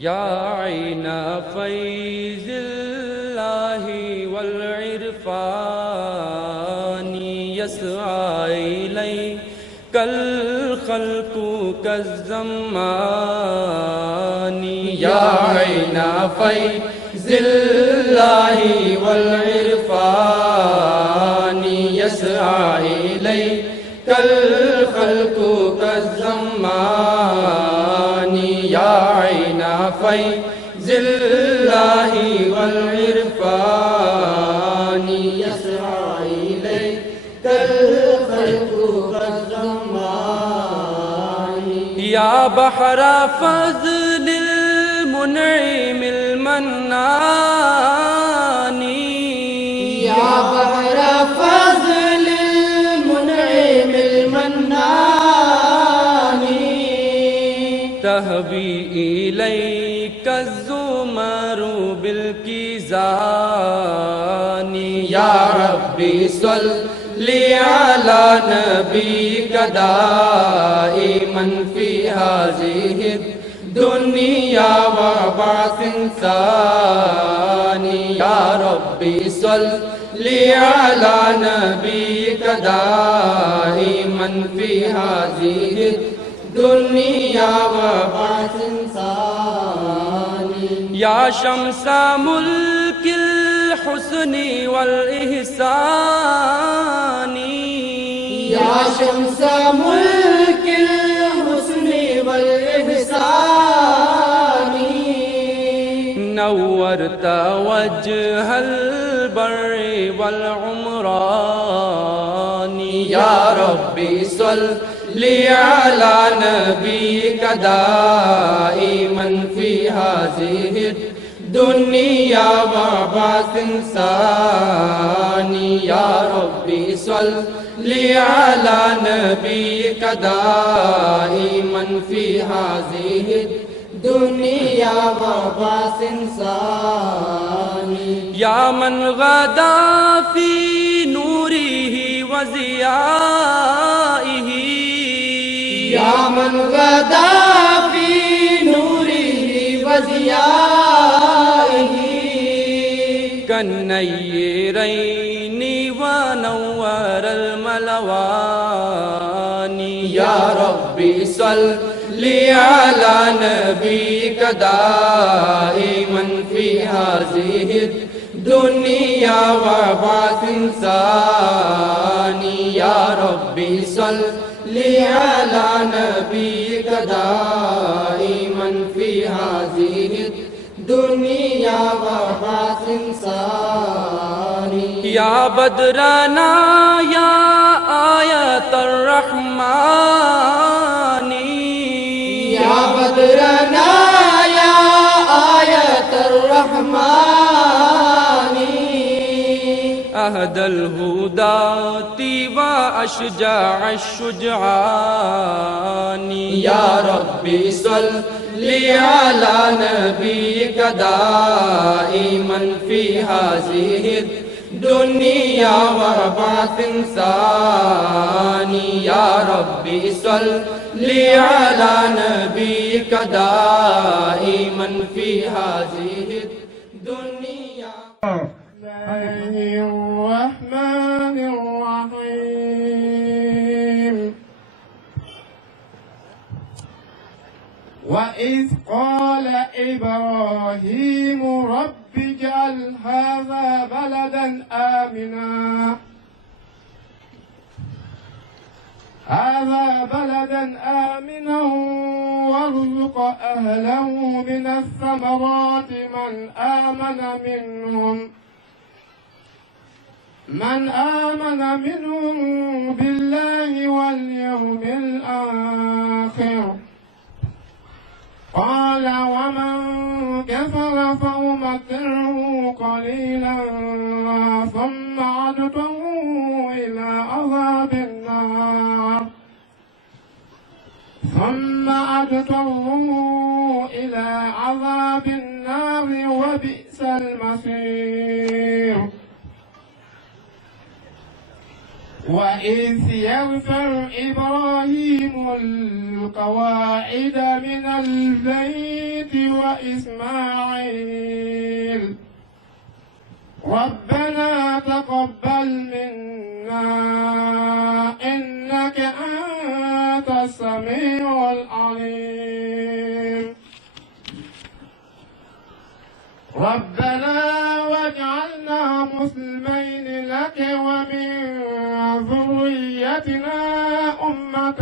या आइना फैज़िल्लाहि वल इरफ़ानी यस्आइलै कल खल्क़ु कज़्ज़मानी। या आइना फैज़िल्लाहि वल इरफ़ानी यस्आइलै कल खल्क़ु कज़्ज़मानी। या आइना फैज़िल्लाहि वल इरफ़ानी यस्आइलै कल खल्क़ु कज़्ज़मानी। या बहरा फ़ज़्लिल मुनइमिल मन्नानी। या बहरा फ़ज़्लिल मुनइमिल मन्नानी। तहवी इलैका ज़ुमरु बिल्किज़ानी। या रब्बी सल्लि अला नबीका दाइमन फ़ी हाज़िहि दुनिया व बअस इंसानी। या रब्बी सल्लि अला नबीका दाइमन फ़ी हाज़िहि दुनिया व बअस इंसानी। या शम्सा मुल्किल हुस्नि वल इहसानी। या शम्सा मुल्किल हुस्नि वल इहसानी। नव्वरता वजहल बर्रि वल उमरानी। या रब्बी सल्लि अला नबीका दाइमन फ़ी हाज़िहि दुनिया व बअस इंसानी। या रब्बी सल्लि अला नबीका दाइमन फ़ी हाज़िहि दुनिया व बअस इंसानी। या मन गदा फ़ी नूरिही व ज़ियाइही। या मन गदा फ़ी नूरिही व ज़ियाइही कन्नय्यरैनि व नव्वरल मलवानी। या रब्बी सल्लि अला नबीका दाइमन फ़ी हाज़िहि दुनिया व बअस इंसानी। या रब्बी सल्लि अला नबीका दाइमन फ़ी हाज़िहि दुनिया व बअस इंसानी। या बदरना या आयतर रहमानी। या बदरना या आयतर रहमानी। अहदल हुदाती व अशजाअ शुजआनी। या रब्बी सल्लि अला नबीका दाइमन फ़ी हाज़िहि दुनिया व बअस इंसानी। या रब्बी सल्लि अला नबीका दाइमन फ़ी हाज़िहि दुनिया। बिस्मिल्लाहिर्रहमानिर्रहीम। वइज़ क़ाल इब्राहीम रब्बि इजअल हाज़ा बलदन आमिना। هذا بلدا آمنا وارزق أهله من الثمرات من آمن منهم بالله واليوم الآخر. قال ومن كفر فأمتعه قليلا ثم أضطره إلى عذاب النار وبئس المصير. وإذ يرفع إبراهيم القواعد من البيت وإسماعيل ربنا تقبل منا إنك أنت السميع العليم ربنا واجعلنا مسلمين لك ومن ذريتنا أمة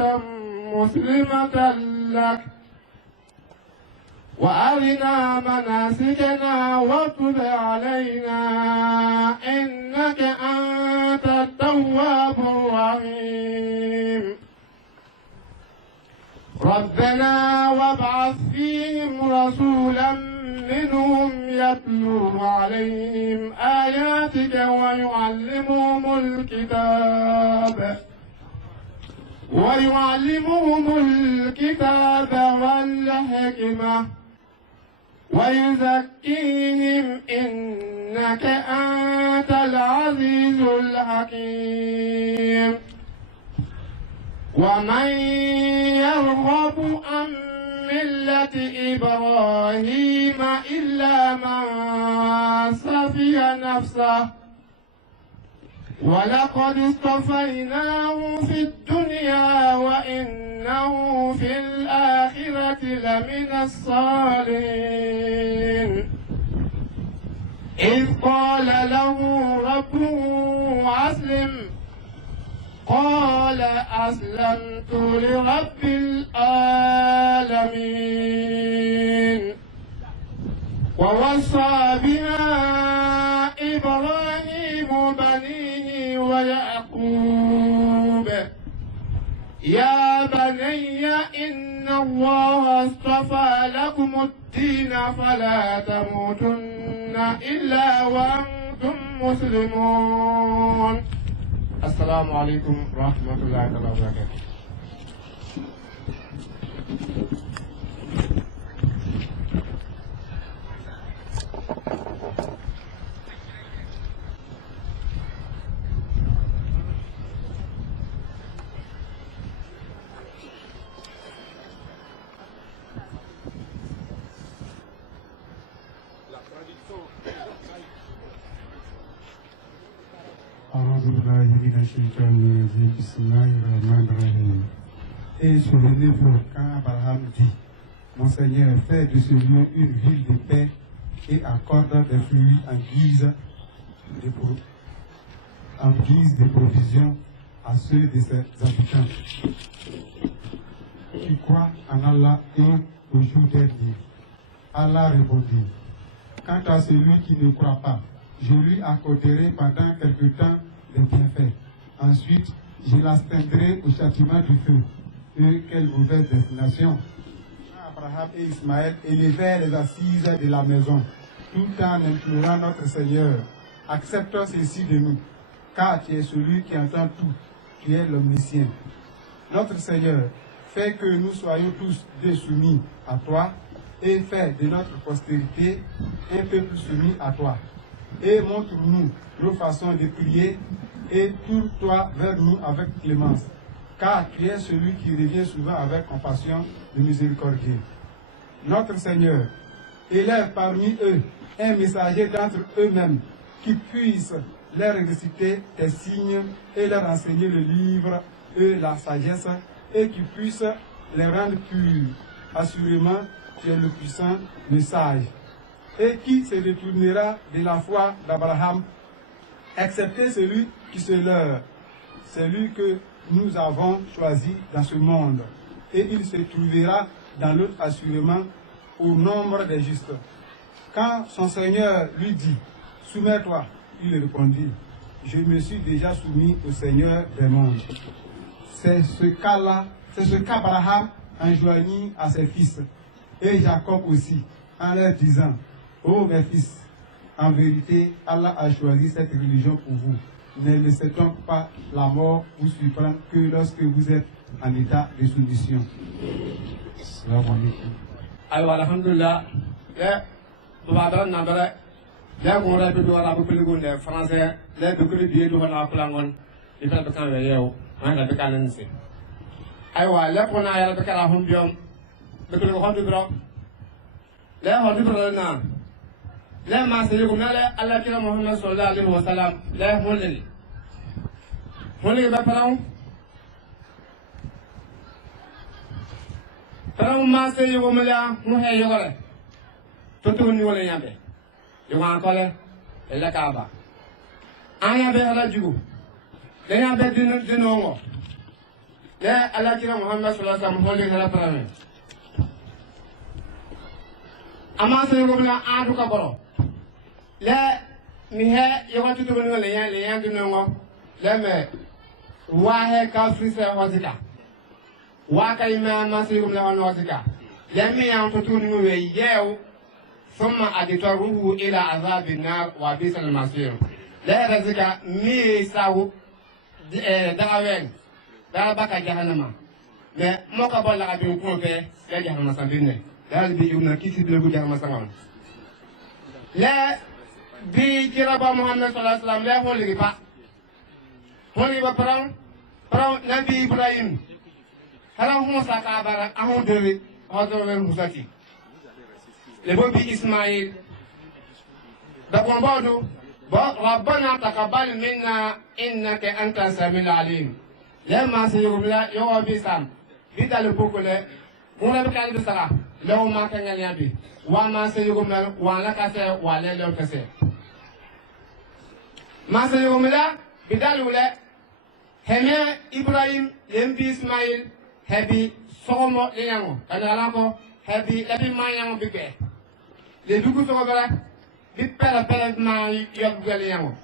مسلمة لك وأرنا مناسكنا وتب علينا إنك أنت التواب الرحيم ربنا وابعث فيهم رسولا منهم يتلو عليهم آياتك ويعلمهم الكتاب والحكمة ويزكيهم إنك أنت العزيز الحكيم ومن يرغب عن ملة إبراهيم إلا من سفه نفسه ولقد اصطفيناه في الدنيا وإنه في الآخرة لمن الصالحين إذ قال له ربه أسلم قال أسلمت لرب العالمين ووصى بها إبراهيم بنيه ويعقوب يا بني إن الله اصطفى لكم الدين فلا تموتن إلا وأنتم مسلمون السلام عليكم ورحمة الله وبركاته. Et souvenez-vous quand Abraham dit, mon Seigneur, fais de ce lieu une ville de paix et accorde des fruits en guise de provision à ceux de ses habitants. Tu crois en Allah et au jour dernier. Allah répondit, quant à celui qui ne croit pas, je lui accorderai pendant quelque temps des bienfaits. Ensuite, je l'astreindrai au châtiment du feu. Et quelle mauvaise destination. Abraham et Ismaël élevèrent les assises de la maison, tout en implorant notre Seigneur, accepte ceci de nous, car tu es celui qui entend tout, tu es l'omniscient. Notre Seigneur, fais que nous soyons tous des soumis à toi, et fais de notre postérité un peuple soumis à toi. Et montre-nous nos façons de prier, et tourne-toi vers nous avec clémence, car tu es celui qui revient souvent avec compassion et miséricordieux. Notre Seigneur, élève parmi eux un messager d'entre eux-mêmes qui puisse leur réciter tes signes et leur enseigner le livre et la sagesse et qui puisse les rendre purs. Assurément, tu es le puissant, le sage. Et qui se détournera de la foi d'Abraham, excepté celui qui se leurre, celui que nous avons choisi dans ce monde. Et il se trouvera dans l'autre assurément au nombre des justes. Quand son Seigneur lui dit, soumets-toi, il répondit, je me suis déjà soumis au Seigneur des mondes. C'est ce cas-là, c'est ce qu'Abraham enjoignit à ses fils, et Jacob aussi, en leur disant, ô mes fils, en vérité, Allah a choisi cette religion pour vous. Ne laissez donc pas la mort vous surprendre que lorsque vous êtes en état de soumission. Salam alaikum. Alors, alhamdulillah, les Babadran Nambara, les Gora Bidouara Bukuligun, les Français, les Bukuli Bidouana Plangon, il fait quand il y a un la bécanense. Aywa, là qu'on a la bécana humbium, le que le roi du bras. Là, on dit pour nan. Là, ma c'est comme là, Allah qui a Mohammed sallallahu alayhi wa sallam, là, on l'est. On l'est pas parlant. Parlant, ma c'est comme là, on est yogale. Tout le monde est yambe. Yoga encore là, et la Kaaba. Anya be ala jugu. Le yambe dinongo. Là, Allah qui a Mohammed sallallahu alayhi wa sallam, on l'est la parole. Ama c'est comme là, en tout cas, bon. Là, mi he yoga tutu bani le yan dinongo. Là, mais wa he ka frisse wasika. Wa ka ima ma c'est comme là on wasika. Là, mi yan tutu ni we yeu. ثم أدتروه إلى عذاب النار وبئس المصير. لا رزق ميساو دعوين دعبك جهنم. ما مقبل لعبين كوفة لا جهنم سبينه. لا بيجونا كيسي بلغو جهنم سبان. لا بيجرب محمد صلى الله عليه وسلم لا هو اللي با. هو اللي ببرام نبي إبراهيم. هلا هو سكابرا أهون دري هذا هو مساتي. Le bobi Ismaïl. D'abord, ربنا تقبل منا إنك أنت السميع العليم. لما سيقول لا يوم بيسام بيدا لبوكله ولا بكال بسرعة لو ما كان يبي وما سيقول لا ولا كسر ولا لو كسر. ما سيقول لا بيدا لولا هم إبراهيم لمبي إسماعيل هبي صوم ليانو أنا لانكو هبي لبي ما يانو بيبه. Les beaucoup sont là, vite père ma yobgalian.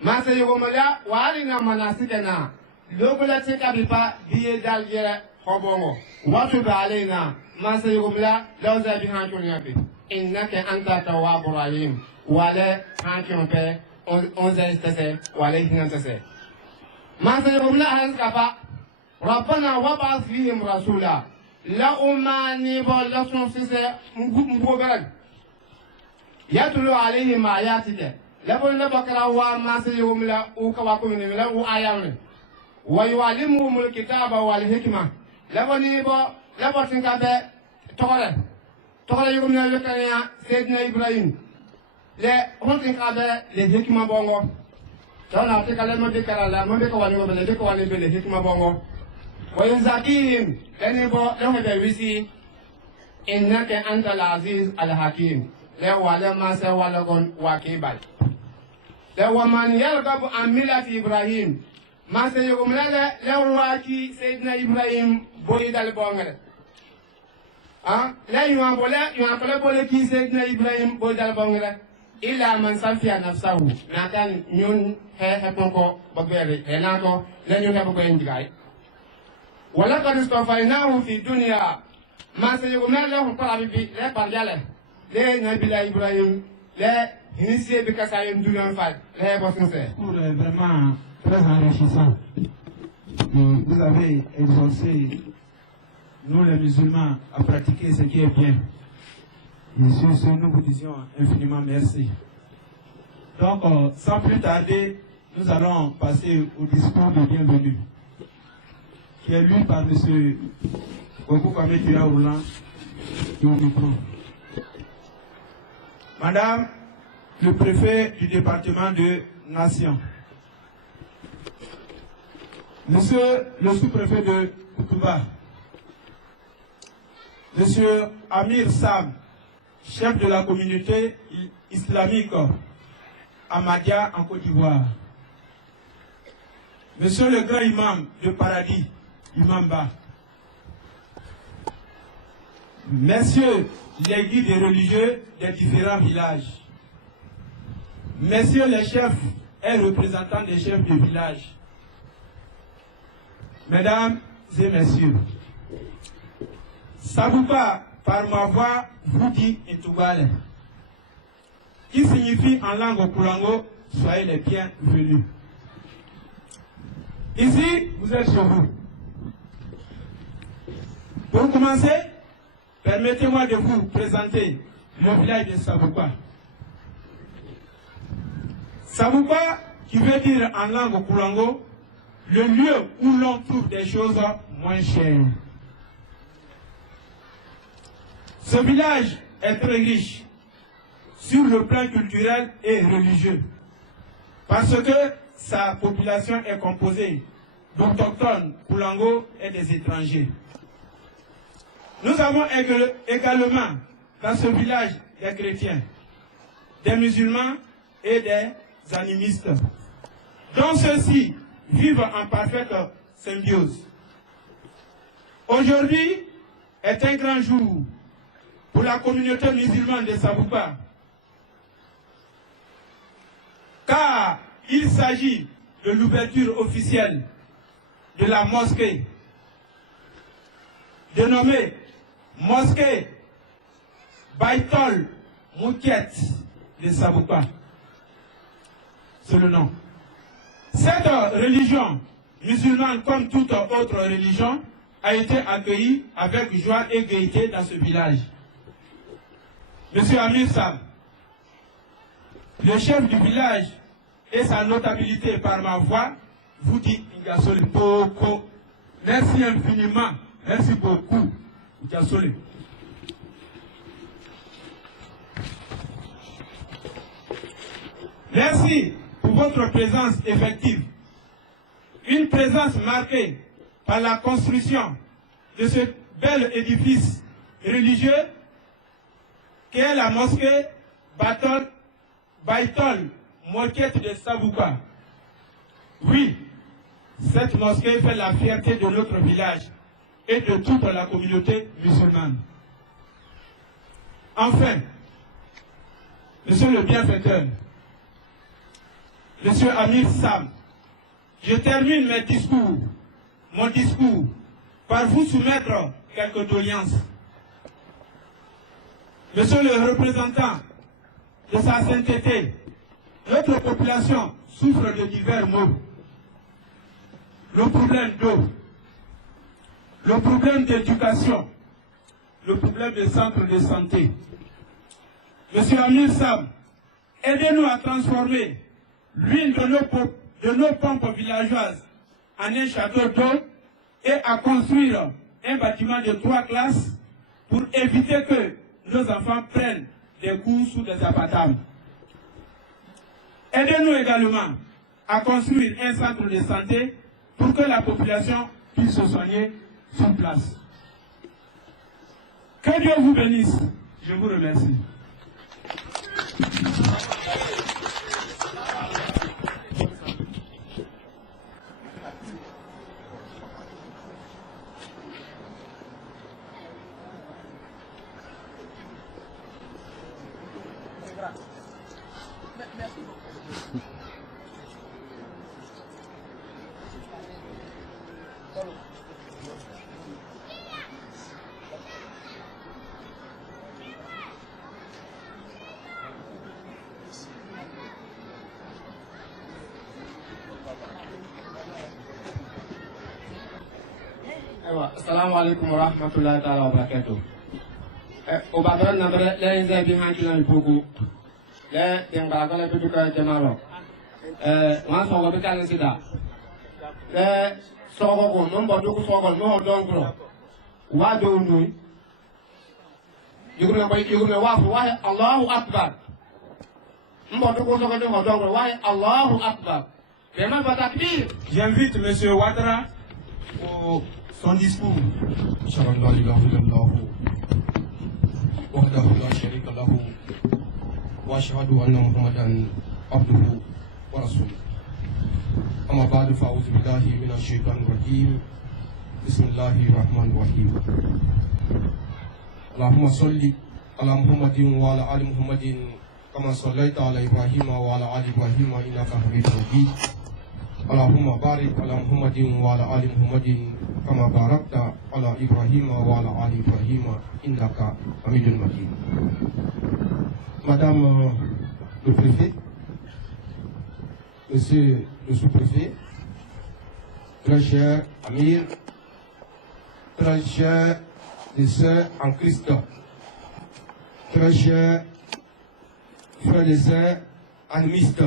Ma se yogomola, walina manasikana. Logola teka bipa, biye dalgera, hobongo. Watu balena, ma se yogomla, loza bihan kunyabi. Innaka anta tawwabur rahim. Wale hankion pe, 11 tase, wale hinan tase. Ma se yogomla hanskapa, Rabbana wab'ath fihim rasula. La umani bo la son sise mbogaran. يتلو عليهم آياتك لبن لبكرا وما سيهم لا وكواكم من لا وآيان ويعلمهم الكتاب والحكمة لبن يبا لبن كذا تقول يوم نلقينا سيدنا إبراهيم لا هم كذا الحكمة بونغو تنا تكلم بكرا لا ما بكواني وبلا بكواني بالحكمة بونغو ويزكيهم لنبا لهم بيسي إنك أنت العزيز الحكيم لا ولا ما سوى لكم واكيبال لا ومن يرغب عن ملة إبراهيم ما سيقوم لا واكي سيدنا إبراهيم بويد البونغر لا يوان بولا كي سيدنا إبراهيم بويد البونغر إلا من سفي نفسه ما كان نيون هكونكو بغيري هناكو لا نيون هكونكو ينجاي ولقد اصطفيناه في الدنيا ما سيقوم لا قرابي لا برجاله les Nabila Ibrahim, les initiés de Kassaïm Doulan Fad, les Bosniens. Vraiment très enrichissant. Vous avez exaucé, nous les musulmans, à pratiquer ce qui est bien. Et sur ce, nous vous disions infiniment merci. Donc, sans plus tarder, nous allons passer au discours de bienvenue, qui est lu par M. Goku Kamekia Oulan, qui est au micro. Madame le préfet du département de Nation, Monsieur le sous-préfet de Koutouba, Monsieur Amir Sam, chef de la communauté islamique Ahmadiyya en Côte d'Ivoire, Monsieur le grand imam de Paradis, Imamba, Messieurs les guides et religieux des différents villages, Messieurs les chefs et représentants des chefs de village, Mesdames et Messieurs, Sabouba, par ma voix, vous dit Etoubale, qui signifie en langue Kourango, soyez les bienvenus. Ici, vous êtes chez vous. Pour commencer, permettez-moi de vous présenter le village de Sabouba. Sabouba, qui veut dire en langue Kourango, le lieu où l'on trouve des choses moins chères. Ce village est très riche sur le plan culturel et religieux parce que sa population est composée d'autochtones, Koulango et des étrangers. Nous avons également dans ce village des chrétiens, des musulmans et des animistes, dont ceux-ci vivent en parfaite symbiose. Aujourd'hui est un grand jour pour la communauté musulmane de Sabouba, car il s'agit de l'ouverture officielle de la mosquée, dénommée Mosquée Baïtol Moukiet de Sabouba. C'est le nom. Cette religion musulmane, comme toute autre religion, a été accueillie avec joie et gaieté dans ce village. Monsieur Amir Sam, le chef du village et sa notabilité par ma voix, vous dit Ngasole beaucoup. Merci infiniment. Merci beaucoup. Ngasole. Merci pour votre présence effective. Une présence marquée par la construction de ce bel édifice religieux qu'est la mosquée Baïtol Moquette de Sabouba. Oui, cette mosquée fait la fierté de notre village et de toute la communauté musulmane. Enfin, monsieur le bienfaiteur, monsieur Amir Sam, je termine mon discours, par vous soumettre quelques doléances. Monsieur le représentant de sa sainteté, notre population souffre de divers maux. Le problème d'eau, le problème d'éducation, le problème des centres de santé. Monsieur Amir Sam, aidez-nous à transformer l'une de nos pompes villageoises en un château d'eau et à construire un bâtiment de 3 classes pour éviter que nos enfants prennent des cours sous des abattements. Aidez-nous également à construire un centre de santé pour que la population puisse se soigner sur place. Que Dieu vous bénisse. Je vous remercie. Assalamu alaikum wa rahmatullahi ta'ala wa barakatuh. O badran na dara la inza bi han tunan pogo. La tenga kala tuka jamaro. Wa so go kan sida. La so go no mbo du so go no don gro. Wa do nu. Yuguna wa Allahu akbar. Mbo du ko so go no don gro wa Allahu akbar. Kema ba takbir. J'invite monsieur Ouattara au son discours. وحده لا شريك له واشهد ان محمدا عبده ورسوله اما بعد فاعوذ بالله من الشيطان الرجيم بسم الله الرحمن الرحيم اللهم صل على محمد وعلى ال محمد كما صليت على ابراهيم وعلى ال ابراهيم انك حميد مجيد اللهم بارك على محمد وعلى ال محمد كما باركت على إبراهيم وعلى آل إبراهيم إنك حميد مجيد. Madame le préfet, Monsieur le sous-préfet, très cher Amir, très chers et sœurs en Christ, très chers frères et sœurs animistes,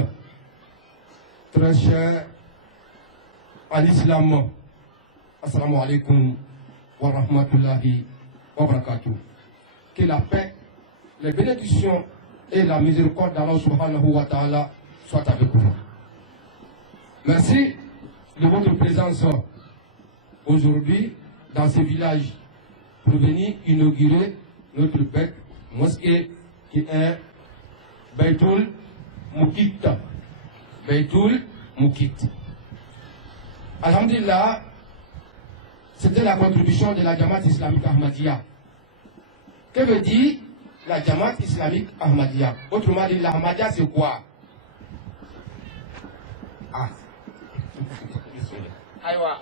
très chers en islam. Assalamu alaikum wa rahmatullahi wa barakatuh. Que la paix, les bénédictions et la miséricorde d'Allah subhanahu wa ta'ala soient avec vous. Merci de votre présence aujourd'hui dans ce village pour venir inaugurer notre belle mosquée qui est Baytul Moukit. Baytul Moukit. Alhamdulillah, c'était la contribution de la Jamaat islamique Ahmadiyya. Que veut dire la Jamaat islamique Ahmadiyya? Autrement dit, l'Ahmadiyya c'est quoi? Ah. Aywa.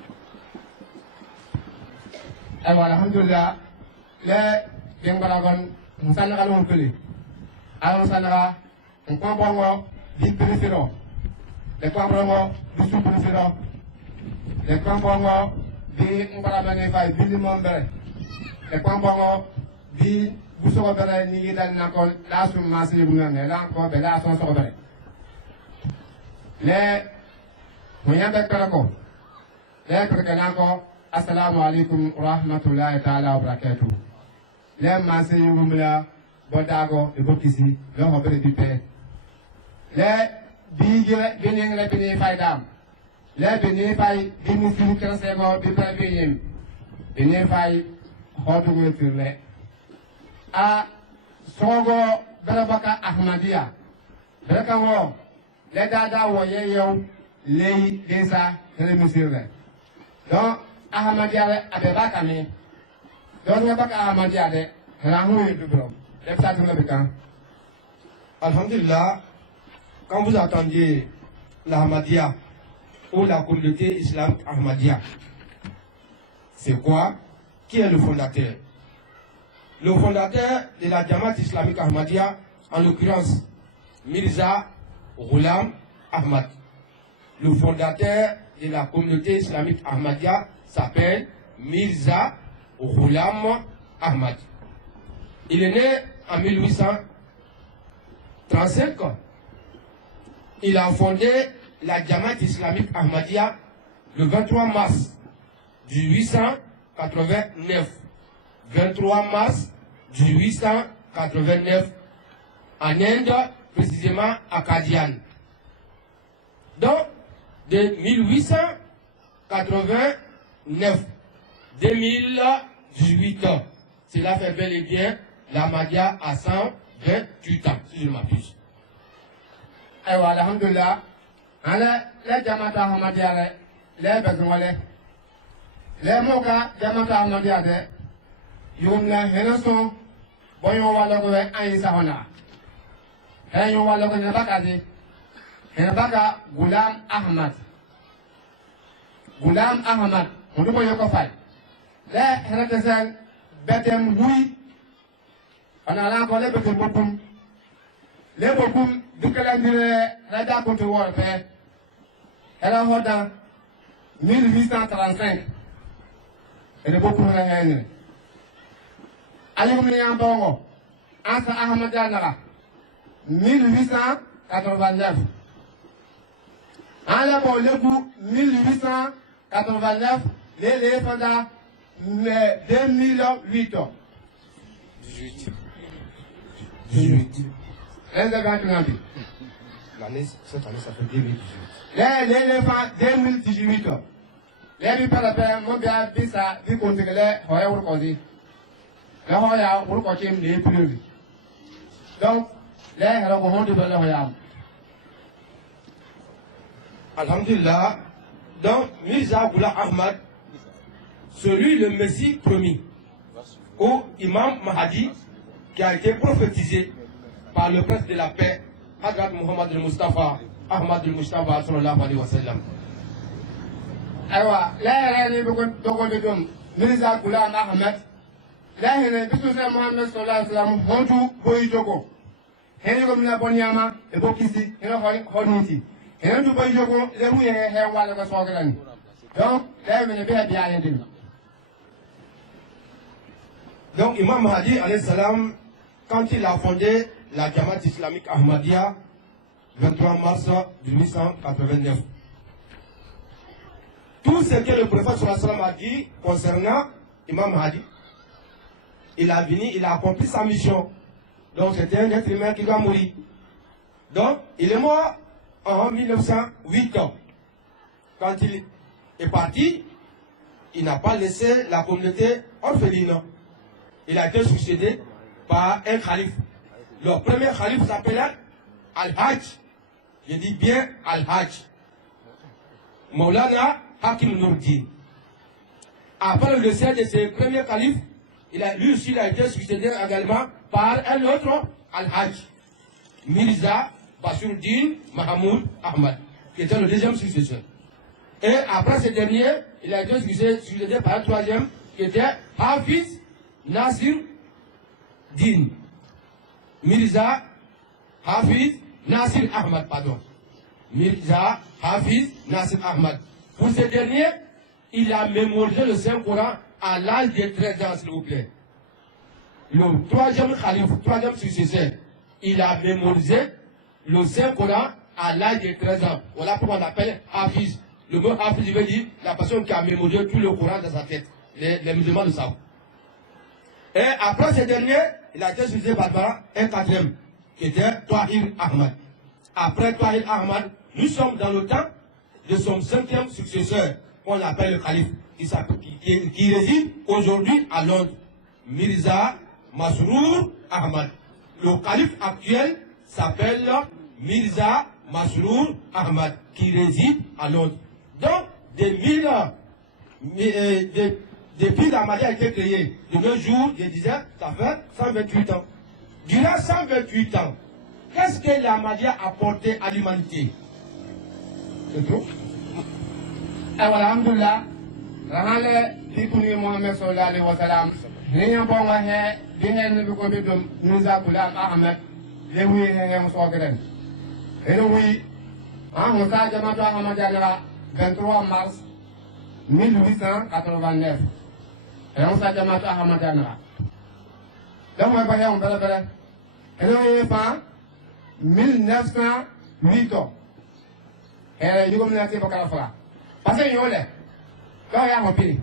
Aywa, alhamdulillah. Les Bengalagon, nous sommes allés au Pelé. Alors, nous sommes allés, on comprend du préférant. Les comprend du sous-préférant. Les comprend du Mbaramane du Limombe. Les comprend du Boussobere, ni dans l'encore, là, sur ma célébrité, là encore, là, son sobere. Les moyens de Karako. Les Karako. Assalamu alaikum wa rahmatullahi ta'ala wa barakatuh. Les massés yumla, bodago, et bokisi, le robert du père. Les bigres, bénin, les bénéfices d'âme. Les bénéfices, bénéfices, 15 secondes, du père bénin. Bénéfices, retrouver sur les. A Sogo, Belabaka Ahmadiyya. Belakawo, les dada, woyeyo, les desa, les messieurs. Donc, Ahmadiyya abeba kami. Donc on baka Ahmadiyya de rangu yudubro. Les ça tout le temps. Alhamdulillah, quand vous entendiez l'Ahmadiyya ou la communauté islamique Ahmadiyya, c'est quoi? Qui est le fondateur? Le fondateur de la Jamaat islamique Ahmadiyya, en l'occurrence Mirza Ghulam Ahmad. Le fondateur de la communauté islamique Ahmadiyya s'appelle Mirza Ghulam Ahmad. Il est né en 1835. Il a fondé la Jamaat islamique Ahmadiyya le 23 mars 1889. 23 mars 1889 en Inde, précisément à Kadian. Donc, de 1889, 2018 ans. Cela fait bel et bien l'Ahmadiyya à 128 ans, si je ne m'abuse. Aywa, alhamdulillah. Les Jamaat Ahmadiyya, les Bezouale, les Moka, Jamaat Ahmadiyya, Yumna Henderson, Boyon Wallogwe, Aïssa Hona. Henyo Wallogwe Nabakadi, Henabaka Ghulam Ahmad. Ghulam Ahmad, on doit y faire. Les Henderson, Betem Hui, on a encore les Betem Bokum. Les Bokum, du calendrier, Rada contre Warfare, elle a rodé 1835. Et les Bokum la haine. Alimni Bongo, Asa Ahmadiyya, 1889. En le coup, 1889, les fonda 2008. 18. Cette année, ça fait 2018. L'éléphant 2018. Les people de paix, mon bien, Bissa, du côté de l'Oya. La Hoya, pour le les plus. Donc, les Héroïnes de l'Oya. Alhamdulillah, donc Mirza Ghulam Ahmad, celui le Messie promis, au Imam Mahdi, qui a été prophétisé par le prince de la paix, Hadrat Muhammad al-Mustafa, Ahmad al-Mustafa, sallallahu alayhi wa sallam. Aywa, la Héroïne Mirza Ghulam Ahmad. La Héroïne, Mohamed sallallahu alayhi wa sallam, Hontu Boyjoko. Héroïne Mina Bonyama, et Bokisi, Héroïne Honiti. Héroïne Boyjoko, les rouillés, Héroïne de Sogalan. Donc, la Héroïne est bien aidée. Donc, Imam Mahdi, alayhi salam, quand il a fondé la Jamaat islamique Ahmadiyya, 23 mars 1889, tout ce que le prophète sallam a dit concernant Imam Mahdi, il a venu, il a accompli sa mission. Donc c'était un être humain qui va mourir. Donc il est mort en 1908 ans. Quand il est parti, il n'a pas laissé la communauté orpheline. Il a été succédé par un calife. Le premier calife s'appelait Al-Hajj. Je dis bien Al-Hajj. Maulana Hakim Nourdin. Après le décès de ce premier calife, lui aussi il a été succédé également par un autre Al-Hajj, Mirza Basiruddin Mahmoud Ahmad, qui était le deuxième successeur. Et après ce dernier, il a été succédé par un troisième, qui était Hafiz Nasir Din. Mirza Hafiz Nasir Ahmad, pardon. Mirza Hafiz Nasir Ahmad. Pour ce dernier, il a mémorisé le Saint-Coran à l'âge de 13 ans, s'il vous plaît. Le troisième calife, troisième successeur, il a mémorisé le Saint-Coran à l'âge de 13 ans. Voilà pourquoi on l'appelle Hafiz. Le mot Hafiz veut dire la personne qui a mémorisé tout le Coran dans sa tête. Les musulmans le savent. Et après ce dernier, il a été succédé par un quatrième, qui était Tahir Ahmad. Après Tahir Ahmad, nous sommes dans le temps de son cinquième successeur, qu'on appelle le calife, qui réside aujourd'hui à Londres, Mirza Masrour Ahmad. Le calife actuel s'appelle Mirza Masrour Ahmad, qui réside à Londres. Donc, depuis l'Ahmadiyya a été créée, de nos jours, je disais, ça fait 128 ans. Durant 128 ans, qu'est-ce que l'Ahmadiyya a apporté à l'humanité? C'est trop. Et voilà, alhamdulillah, rahale likuni Muhammad sallallahu alayhi wa sallam, niyan bonga he, bihen nabi ko bidum, Mirza Ghulam Ahmad, le wi he musogren. Et oui, Moussa Jamato Ahmadiyya, 23 mars 1889. Et Moussa Jamato Ahmadiyya. Donc, on va y aller, et le fin 1908 ans. Et il y a des gens parce que nous là, quand il y a un pays,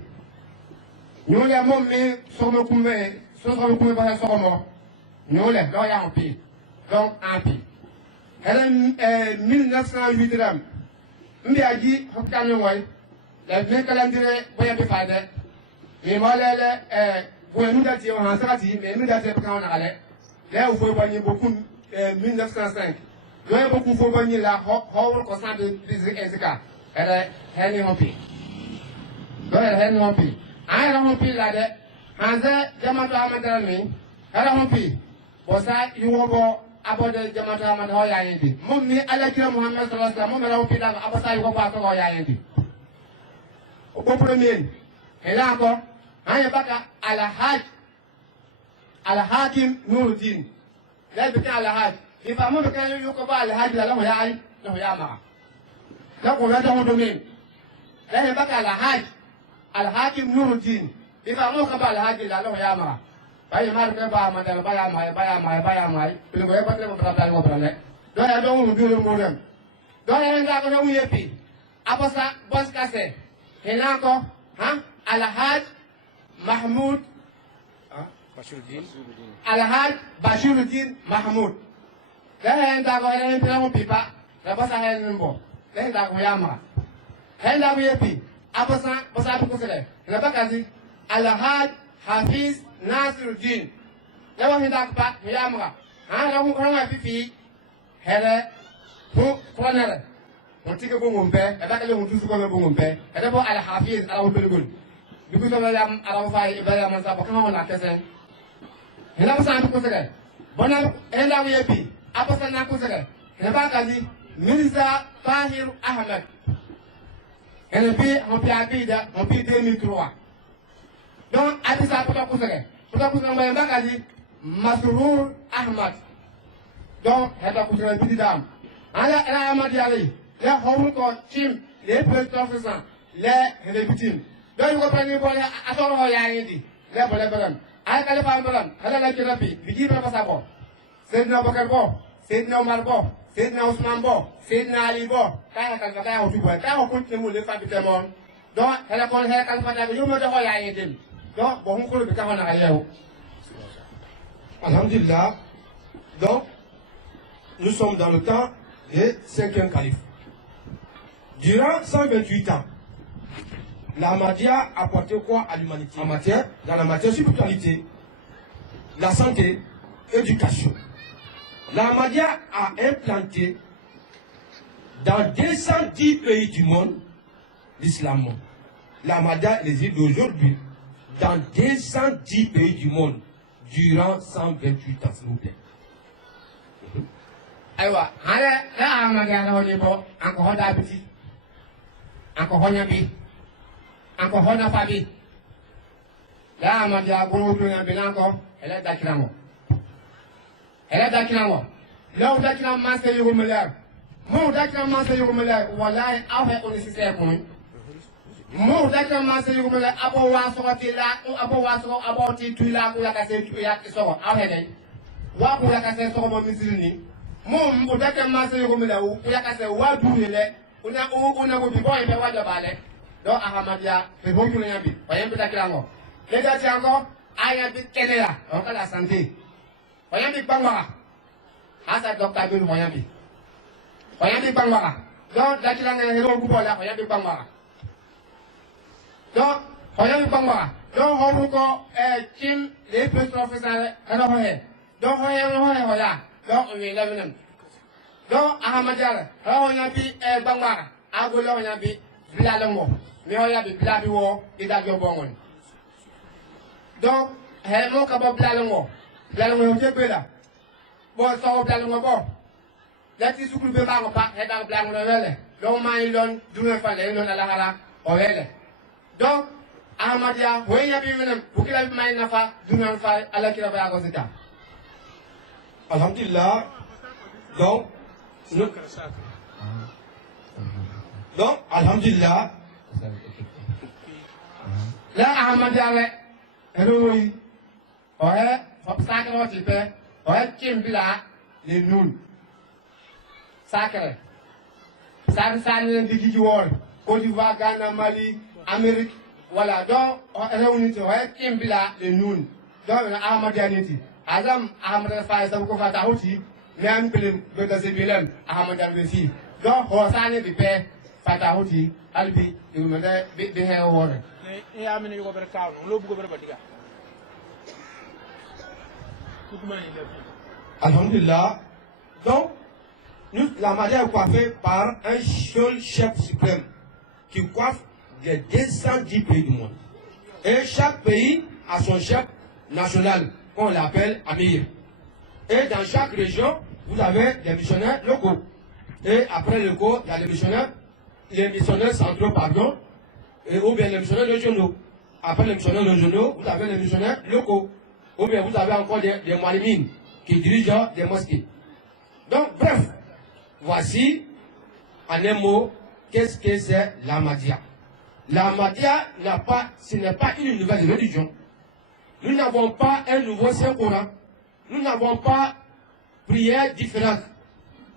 nous là, mon mais sur nos couverts, sur nos couverts sur moi, nous là, quand il y a un pays, donc un pays. Et 1908 là, on a dit, on a dit, les mecs qui ont dit, vous avez fait, et moi là, vous nous avez on a sorti, mais nous avez quand on allait, là vous pouvez gagner beaucoup, 1905. Nous avons beaucoup de gagner la whole constant de SK. Elle est remplie. Donc elle est remplie. Elle est remplie là-dedans. Hanze Jamato Ahmad mi, elle est remplie. Pour ça, il y a aborder Jamato Ahmad Hoyayendi. Mon mi Alakira Mohamed sallallahu alaihi wasallam, elle est remplie là. Après ça, il y a pas Hoyayendi. Au premier, et là encore, il y a pas Al-Hakim Nourdin. Là, il y a Al-Hajj. Il va me faire Al-Hajj là, là, il y a Mara. Donc on va dans le domaine. Là, il y a Al-Hajj, Al-Hakim Nourdin. Il va me faire Al-Hajj là, là, il y a Mara. Il y a Mara qui va me faire il ne va pas te faire donc il y a donc le bureau moderne. Donc il y a un gars qui a eu puis après ça, bon cassé. Et là encore, Al-Hajj Mahmoud Al-Hajj Bashiruddin Mahmoud. Là, il y a un gars qui a eu un pipa. Là, ça a un bon. Là, il y a un gars qui a eu un puis après ça, pour ça, pour ça, il n'y a pas quasi. Al-Hajj Hafiz Nasiruddin. Là, il y a un gars qui a eu un gars. Là, on a un pipi. Elle pour elle. On tire pour mon père. Elle va aller on touche pour mon père. Elle va Al-Hafiz à la hauteur de gauche. Du coup, ça va à la faille, il va y avoir ça. Comment on a fait ça? Il a pas un peu de bon, elle a eu puis après ça, n'a pas de elle va quasi. Mirza Tahir Ahmad. Elle est puis en pied 2003. Donc, à ça, pour la pousser. Pour la pousser, on va quasi Masrour Ahmad. Donc, elle va pousser une petite dame. Elle a Ahmadiyya. Les hommes qui ont les présidents, les victimes. Donc, vous comprenez, à son rôle, il y a un dit. Les problèmes. À la femme, à la thérapie, vous dites pas ça. C'est une Bakar Bo, c'est une Omar Bo, c'est une Ousmane Bo, c'est une Ali Bo. Quand on continue les femmes du monde, donc elle a qu'on a calfata yo mo da hoya yedem donc bon ko be ka hona ayew Alhamdulillah. Donc, nous sommes dans le temps des 5e calife. Durant 128 ans, l'Ahmadiyya a apporté quoi à l'humanité dans la matière spiritualité, la santé, l'éducation. L'Ahmadiyya a implanté dans 210 pays du monde l'islam. L'Ahmadiyya existe aujourd'hui dans 210 pays du monde durant 128 ans, s'il vous plaît. Aywa, hala la Ahmadiyya la woni bo anko honda biti anko honya bi anko hona fabi la Ahmadiyya goro to na bilanko ele dakirango law dakiran master yugo melar mo dakiran master yugo melar wallahi afa on si se ko mo dakiran master yugo melar abo wa so ti la abo wa so abo ti tu la ko ya ka se tu ya so afa dai wa ko ya ka se so mo misiri ni mom o dake masa yo mela o ya ka se wa duele una go bi boy be wa da bale do Ahmadiyya be bo kule yabi o yembe dakirango le da tiango aya bi kenela o kala santé o yembe bangwa asa docteur bi mo yembe o yembe bangwa do dakiranga hero ku bola o yembe bangwa do o yembe bangwa do ho ko kim le professeur ana ho he do ho ya donc on est là même donc Ahmadiyya on y a bi bangara agolo on y a bi bilalango mais on y a bi bilabi wo ida jo bongon donc he mo ka bo bilalango yo jebe la bo so bilalango bo lati sukulu be bango pa he dang bilalango no wele donc mai lon dume fa le non ala hala o wele donc Ahmadiyya wo y a bi même bukila bi mai nafa dunan fa ala kila ba ko sita. Alhamdulillah. Donc, Alhamdulillah. La Ahmadiyya le eroi ohe hop sakre oti pe ohe kimbila le nun sakre le digi wor Côte d'Ivoire, Ghana, Mali, Amérique voilà donc réunité ohe kimbila le nun donc Ahmadiyya niti Azam Ahmadiyya fa sa ko fata hoti men pelim do da sebilem Ahmadiyya besi donc ho sane bi pe fata hoti albi de mede bi he wore e amene yugo ber kaw lo bugo ber badiga Alhamdulillah. Donc l'Ahmadiyya est coiffée par un seul chef suprême qui coiffe les 210 pays du monde. Et chaque pays a son chef national qu'on l'appelle Amir. Et dans chaque région, vous avez des missionnaires locaux. Et après le locaux, il y a les missionnaires centraux, pardon, ou bien les missionnaires régionaux. Après les missionnaires régionaux, vous avez les missionnaires locaux. Ou bien vous avez encore des malimines qui dirigent des mosquées. Donc, bref, voici, en un mot, qu'est-ce que c'est l'Ahmadiyya. L'Ahmadiyya ce n'est pas une nouvelle religion. Nous n'avons pas un nouveau Saint-Coran. Nous n'avons pas prière différente.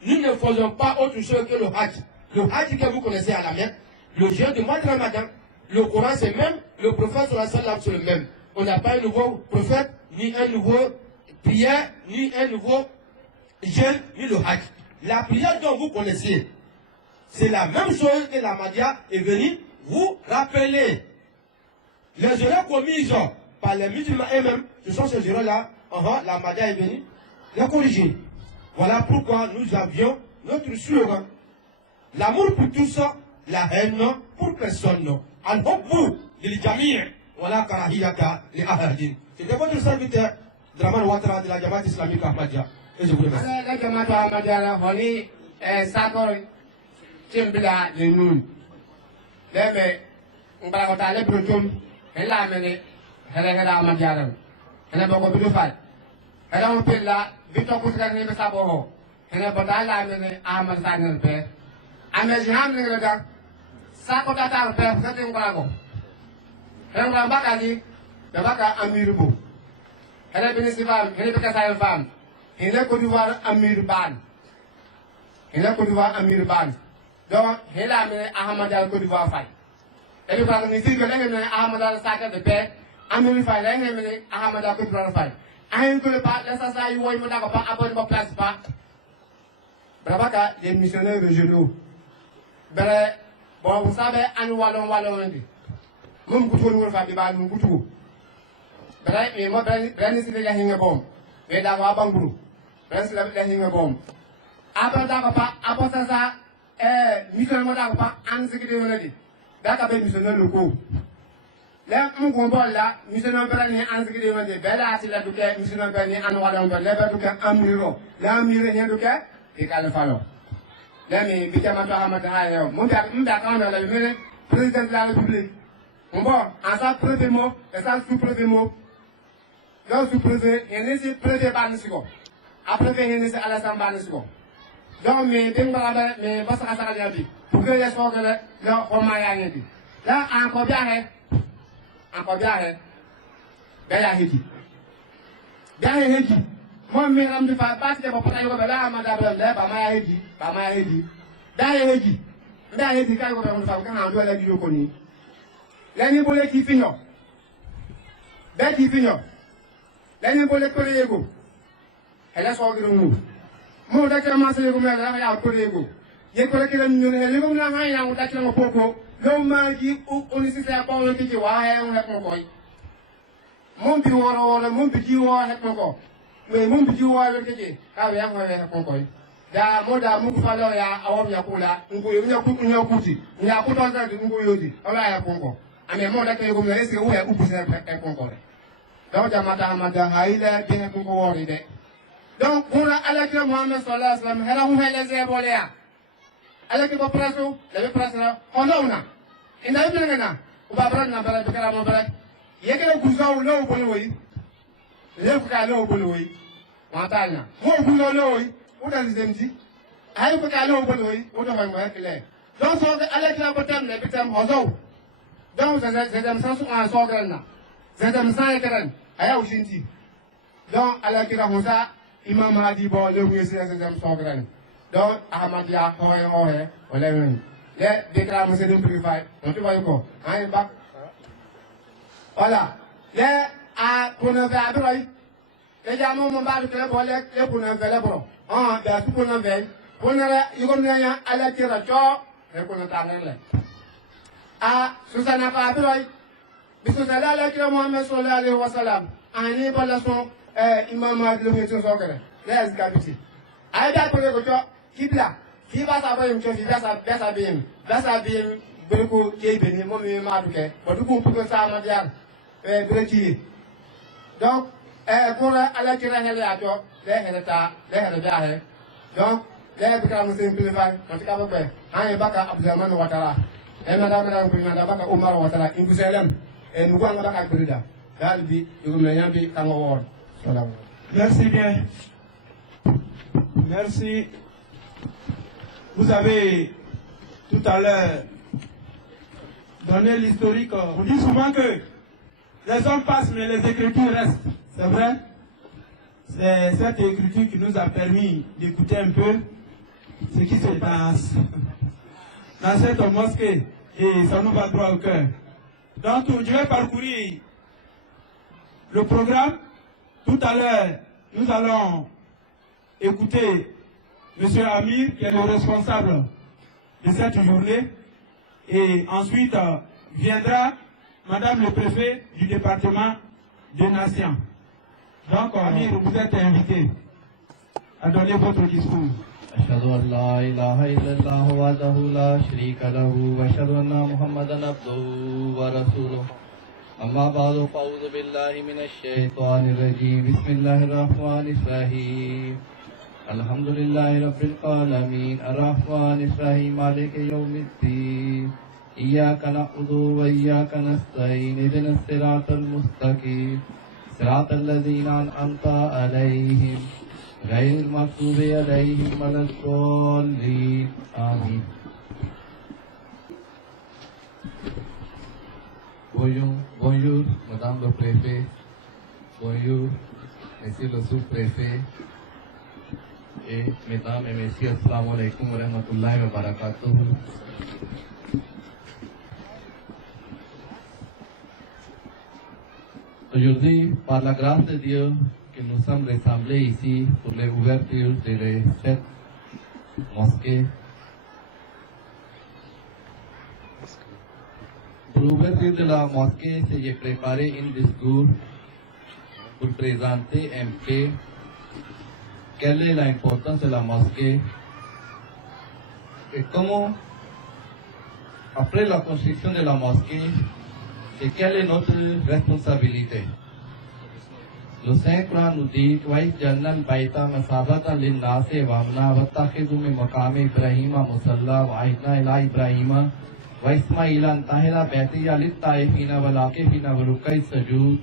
Nous ne faisons pas autre chose que le Hajj. Le Hajj que vous connaissez à la Mecque, le jeûne de mois de Ramadan, le Coran c'est même, le prophète c'est le même. On n'a pas un nouveau prophète, ni un nouveau prière, ni un nouveau jeûne, ni le Hajj. La prière dont vous connaissez, c'est la même chose que l'Ahmadiyya est venue vous rappeler. Les erreurs commises par les musulmans eux-mêmes, ce sont ces erreurs-là, l'Ahmadiyya est venue les corriger. Voilà pourquoi nous avions notre slogan. L'amour pour tous, la haine pour personne. Al-Hubbu lil-Jami' wa la karahiyata li ahadin. C'était votre serviteur, Draman Ouattara de la Jamaat islamique Ahmadiyya. Et je vous remercie. La Jamaat Ahmadiyya, on est Sakor Timbila de Noun. Lebe, on va raconter les protomes, et là, elle est Ahmadiyya. Elle est beaucoup plus fat. Elle a un peu là, Victor Kouskan ne sa boho. Elle est beaucoup là, mais Ahmad Sagan père. Ahmed Jam ne regarde. Sakota ta père, c'est un brago. Elle va pas dire, elle va pas Amir Bou. Elle est bénéfice femme, elle est peut-être une femme. Elle est Côte d'Ivoire Amir Ban. Elle est Côte d'Ivoire Amir Ban. Donc, elle a amené Ahmadiyya Côte d'Ivoire faille. Et puis, par exemple, que l'un Ahmada Saka de paix, Amélie Faye, l'un Ahmada Kutran Faye. Un que le pas, l'assassin, il voit, il m'a pas abonné ma place pas. Brabaka, les missionnaires régionaux. Bon, vous savez, un wallon, mon couteau, nous va faire mon couteau. Mais moi, Bren is the hang a bomb. Mais d'avoir Bangou. Bren is the hang a bomb. Après Dagapa, Aposasa, Mission Modapa, and Secretary. Daka missionnaire locaux. Là, mon combat là, missionnaire Berni, and Secretary, Bella, c'est la douquet, missionnaire Berni, and Wallon, Lever Duca, Amiro. Là, Mire, Duca, et Califalo. Là, mais Bicamata Hamata, Mundaka, le président de la République. On va, en ça, premier mot, et ça, sous-premier mot. Donc, sous-préfet, il y a un préfet Banisiko. Après, il y a un Alassane Banisiko. Donc, mais, mais, parce que ça a dit, pour que les gens le Romain y dit. Là, encore bien, bien, Hiti. Bien, Hiti. Moi, mes rames de faire partie de mon potager, là, madame, là, pas ma Hiti, Bien, Hiti. Bien, Hiti, quand on doit la vidéo connue. L'année pour les qui finit. Ben qui finit. L'année pour les collègues. Elle a sorti de nous. Mon d'accord, ma sœur, elle a collègues. Il y a collègues qui nous ont dit, nous avons rien, on t'a dit, on poco. L'homme m'a dit, on est nécessaire à pas on qui voit, on est mon coin. Mon bureau, mon petit voix, est mon corps. Mais mon petit voix, le qui ah, oui, on est mon coin. Da moda muku falo ya awam ya kula nguyo nya kuti nya kutonza nguyo di ala ya kongo ame moda ke ngumna ese uya ubisa e kongo donc jamata mata haila be kongo wori de donc pour alaki Muhammad sallallahu alaihi wasallam hera hu hele ze bolea alaki ko praso le prasra onona ina ibn ngana ubabra na bala bekara mo bala yekele kuzo lo boloi le fuka lo boloi matanya mo kuzo lo Udan zemti ay ko ka lo boloi udan ma ma kele donc so ala kila botam ne bitam hozo donc zedam sansu an so granna zedam san ekran aya ushinti donc ala kila hoza imam hadi bo le wi zedam so granna donc ahmad ya hoye wala men le dekra mo sedum purify on te voit ko ay bak voilà le a kono va abroy le jamu mo ba kele bo le kono va le bro ah da tu kono ve kono la yugo nya ala kira cho e kono tanele a susana pa abroy bisu salala kira Muhammad sallallahu alaihi wasallam ani bala so imam hadi lo ngi so kere les kapiti ay da ko cho kibla kiba sa ba yim cho fi basa bim berko kebe ni mo mi ma duke ba du ko ko sa ma diar breki donc pour ala kira hele ato le hele da he donc le bika mo sin plify on tika ba be an baka Abdurrahman Ouattara madame ko na baka Omar Ouattara in Buselem nous ko baka président dalbi yugo me yambi kango wor salam merci bien merci. Vous avez tout à l'heure donné l'historique. On dit souvent que les hommes passent mais les écritures restent. C'est vrai? C'est cette écriture qui nous a permis d'écouter un peu ce qui se passe dans cette mosquée et ça nous va droit au cœur. Donc je vais parcourir le programme. Tout à l'heure, nous allons écouter Monsieur Amir, qui est le responsable de cette journée, et ensuite viendra Madame le préfet du département de Nation. Donc, Amir, vous êtes invité à donner votre discours. أشهد أن لا إله إلا الله وحده لا شريك له وأشهد أن محمدا عبده ورسوله أما بعد فأعوذ بالله من الشيطان الرجيم بسم الله الرحمن الرحيم الحمد لله رب العالمين الرحمن الرحيم مالك يوم الدين إياك نعبد وإياك نستعين اهدنا الصراط المستقيم صراط الذين أنعمت عليهم غير المغضوب عليهم ولا الضالين آمين. Bonjour, Madame le Préfet. Bonjour, Monsieur le Sous-Préfet. Et mesdames et messieurs, assalamu alaikum wa rahmatullahi wa barakatuh. Aujourd'hui, par la grâce de Dieu, que nous sommes rassemblés ici pour l'ouverture de cette mosquée. Pour l'ouverture de la mosquée, j'ai préparé un discours pour présenter un peu quelle est l'importance de la mosquée et comment, après la construction de la mosquée, et quelle est notre responsabilité. Le Saint-Coran nous dit Wais Jannal Baita Masabata Lin Nase Vamna Vatakhidu min Maqam Ibrahima Musalla wa Aidna ila Ibrahima wa Ismaila Tahira Baitiya lit Taifina wa Laqifina wa Rukai Sajud.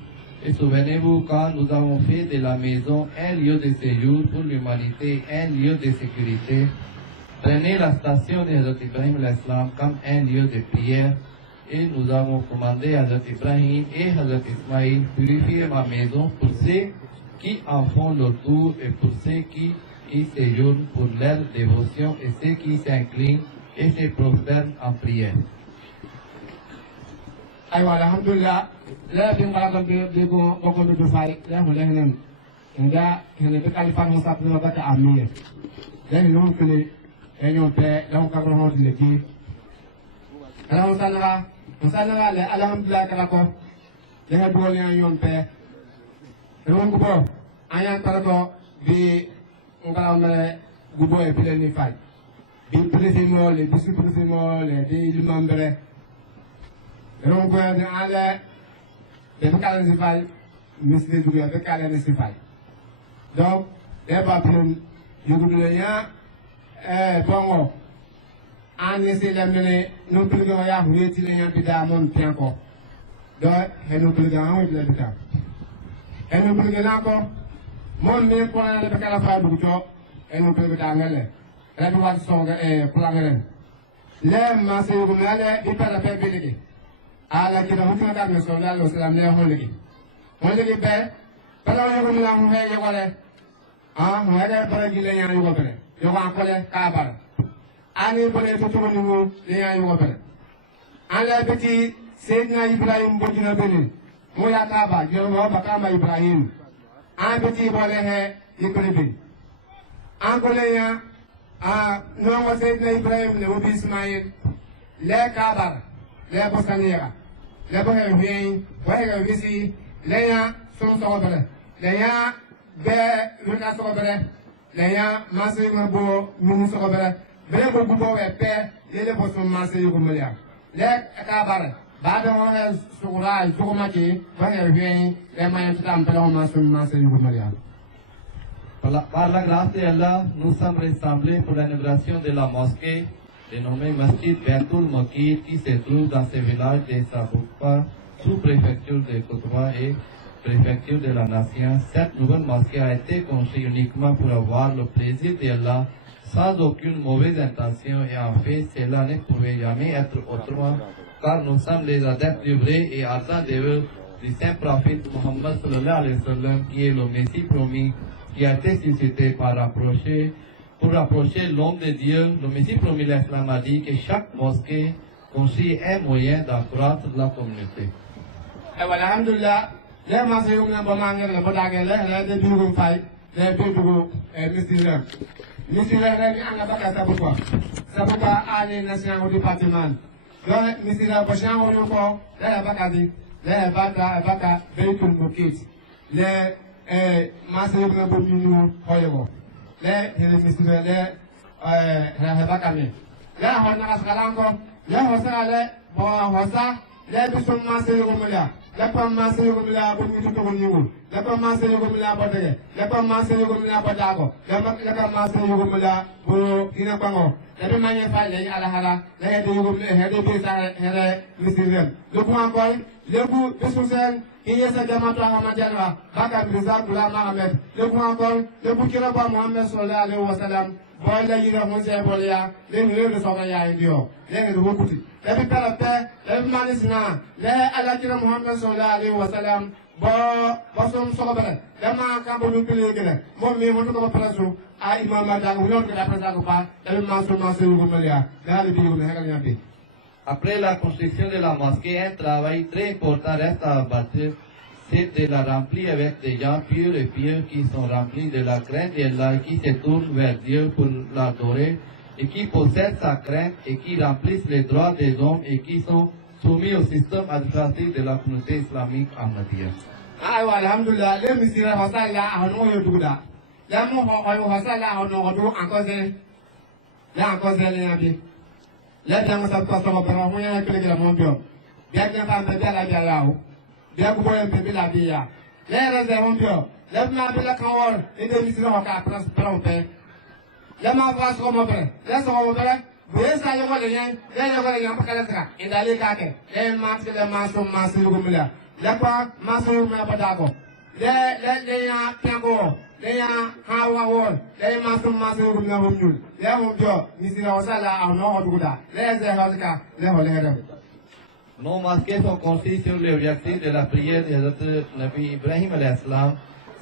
Et souvenez-vous quand nous avons fait de la maison un lieu de séjour pour l'humanité, un lieu de sécurité. Prenez la station de Hazrat Ibrahim al-Islam comme un lieu de prière. Et nous avons commandé à Hazrat Ibrahim et Hazrat Ismaïl purifier ma maison pour ceux qui en font le tour et pour ceux qui y séjournent pour leur dévotion et ceux qui s'inclinent et se prosternent en prière. Aywa alhamdulillah la bi ngala bi ko do fay la mo lehnen nga hene be kalifa mo sa pro bata amir len non kele enyo pe la ko ro hon le ki ala sanara le alhamdulillah kala ko le ha do le yon pe ron ko bo ayan kala ko bi ngala me gubo e pile ni fay bi président le vice-président le di membre ron ko de ala de kala ni fay misli du be kala ni fay donc les papiers yugo le ya bongo ani se lamene no pilga ya hueti le yan bida mon pianko do he no pilga ha le bida he no pilga na ko mon me ko na le kala fa du to he no pilga ta ngale re do wat so ga plangalen le ma se yugo ngale bi para pe biligi ala ki da hutu ka me so la lo salam le ho ligi be pala yugo mi la ho he yegole ah ho ele para gile yan yugo bele yugo akole ka bar ani bole to to ni le yan yugo bele ala beti Sayyidina Ibrahim bojina bele mo ya ka ba yo mo ba ka ma Ibrahim an beti bole he yikole be an kole ya no mo Sayyidina Ibrahim le obi Ismail le ka bar le bosaniya le bo he bien wa he visi le ya son so bele le ya be luna so bele le ya masi ngbo munu so bele bele bo bo we pe le bo so masi yugo melia le ka bar ba de mo he sura yugo ma ki ba he bien le ma yan tam pe lo masi yugo melia. Par la grâce d'Allah, nous sommes rassemblés pour l'inauguration de la mosquée dénommée Masjid Baitul Maqid qui se trouve dans ce village de Saboupa, sous-préfecture de Koutouba et préfecture de la nation. Cette nouvelle mosquée a été construite uniquement pour avoir le plaisir d'Allah sans aucune mauvaise intention et en fait cela ne pouvait jamais être autrement car nous sommes les adeptes du vrai et ardents de du saint prophète Muhammad sallallahu alayhi wa sallam qui est le Messie promis qui a été suscité pour rapprocher l'homme de Dieu. Le Messie promis l'Islam a dit que chaque mosquée constitue un moyen d'accroître la communauté. Alhamdulillah le ma se yum na ba ma ngel ba dagel le de dugum fay le be dugu misira le ni anga baka sabuka ali national département le misira ba shan wo ko le baka di le baka vehicle bukit le ma se yum na ba minu hoyego le misira le baka mi le ho na kalango le hosa le bo hosa le bisum ma se yum ya la commencé yugo mila bo mi to ko nyugul la commencé yugo mila bo tege la commencé yugo mila bo dago la commencé yugo mila bo ina bango la be manye fa le ala hala la de yugo he de be sa hele misirem le ko encore le bu besusen sa jamaatu Ahmad Jalwa baka Mirza Ghulam Ahmed le ko encore le bu kira ba Muhammad sallallahu alaihi wasallam boy la yira mo se bolya le ni le so ga ya ndio le ni do kuti le bi pala pe le manisna le ala kira Muhammad sallallahu alaihi wasallam bo som so bele le ma ka bo lu pele gele mo mi mo to ko plaso a imam da ko yon da presa ko pa le ma se ko melia da le bi ko ne ga ya. Après la construction de la mosquée, un travail très important reste à abattre, c'est de la remplir avec des gens purs et pieux qui sont remplis de la crainte d'Allah et qui se tournent vers Dieu pour l'adorer et qui possèdent sa crainte et qui remplissent les droits des hommes et qui sont soumis au système administratif de la communauté islamique ahmadiyya. Aywa alhamdulillah le misira hasala ahno yoduda la mo ho hasala ahno hodu ankoze la ankoze le yabi la jang sa to so ba ho ya kele kele mo bio bia ke fa be la bia lao bia ku boyen be la bia le reze mo bio le ma be la kawor inde misira ho ka pras prompe le ma va so mo bre le so mo bre be sa yo le yan le yo le yan pa kala tra indale ka ke le ma ke le ma so yo gumla Lapa masu me padago. Le ya piango. Le ya hawa wol. Le masu gumna humul. Le humbio misira osala au no hoduda. Le ze hazka le holere. Nos mosquées sont construites sur les objectifs de la prière de Hazrat Nabi Ibrahim alayhi salam.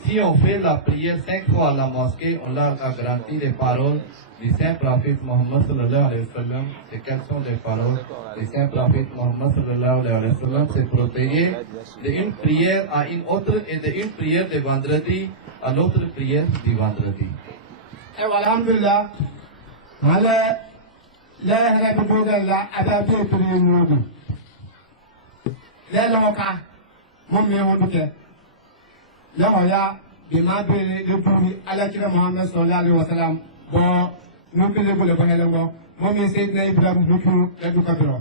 Si on fait la prière 5 fois à la mosquée, on a la garantie des paroles du saint prophète Mohammed sallallahu alayhi wa sallam. Et quelles sont les paroles du saint prophète Mohammed sallallahu alayhi wa sallam? C'est protéger d'une prière à une autre et d'une prière de vendredi à l'autre prière du vendredi. Et alhamdulillah, la rabbi la adabtu tulimudu. Le loka, mon me honduke. Le hoya, bima be le puri ala kira Muhammad sallallahu alayhi wa sallam. Bon, nous que les boules pour les longs, mon message n'est pas beaucoup de tout capiro.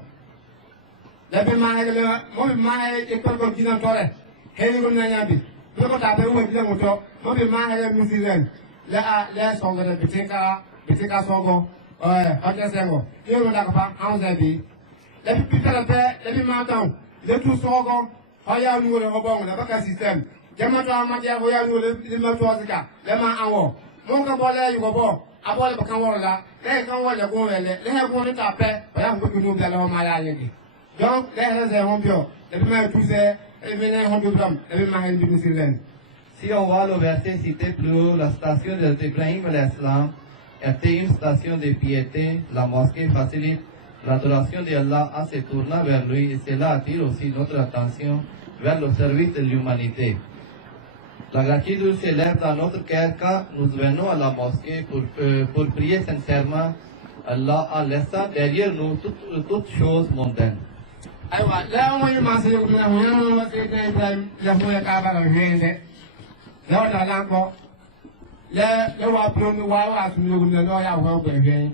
La bima est le, mon ma est école qui n'en torre. Hélium n'yabi. Le côté où il y a un moto, mon ma est le musulman. La son de Beteka Songo, ok, Sengo. Il y a pas en Zabi. La putain de paix, la bima temps. Le tout Songo, Hoya nous le rebond, la bac système. Jamata Matia Hoya nous le Matoazika, le ma en haut. Mon cabola, you go bon. About the Kamola, they can't want to go and they have one to pay, but I'm going to do that on my island. Don't let us a home bio. The man to say, even a hundred drum, every man in business land. Si on voit le verset cité plus haut, la station de Ibrahim al-Islam était une station de piété. La mosquée facilite l'adoration d'Allah en se tournant vers lui et cela attire aussi notre attention vers le service de l'humanité. La gratitude s'élève dans notre cœur quand nous venons à la mosquée pour prier sincèrement Allah en laissant derrière nous toutes choses mondaines. Aywa, là on y m'a dit que nous avons été Ibrahim, la moya kaba la vende. Là on a l'encore. Là, le wa plomb wa wa su nous nous no ya wa ko vende.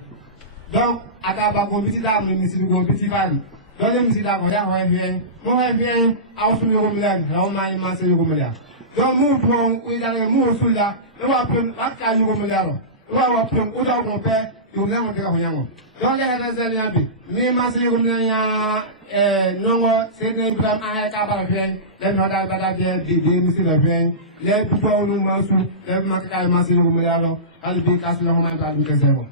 Donc, akaba ko biti da mu misi ko biti bali. Donc, le misi da ko ya wa vende. Mo wa vende, a su nous là, là on m'a m'a dit que là. Donc, nous pouvons, oui, aller mourir sous là, nous allons pas qu'à nous remonter. Nous allons prendre, nous allons faire, nous allons faire rien. Donc, les réserves, mais ma sœur, non, c'est une Ibrahim à Kabarafien, les Nodal Badabien, des Missi Lavien, les pouvoirs nous massou, les Makaka Massi Romero, Albi Castle Romantal du Casero.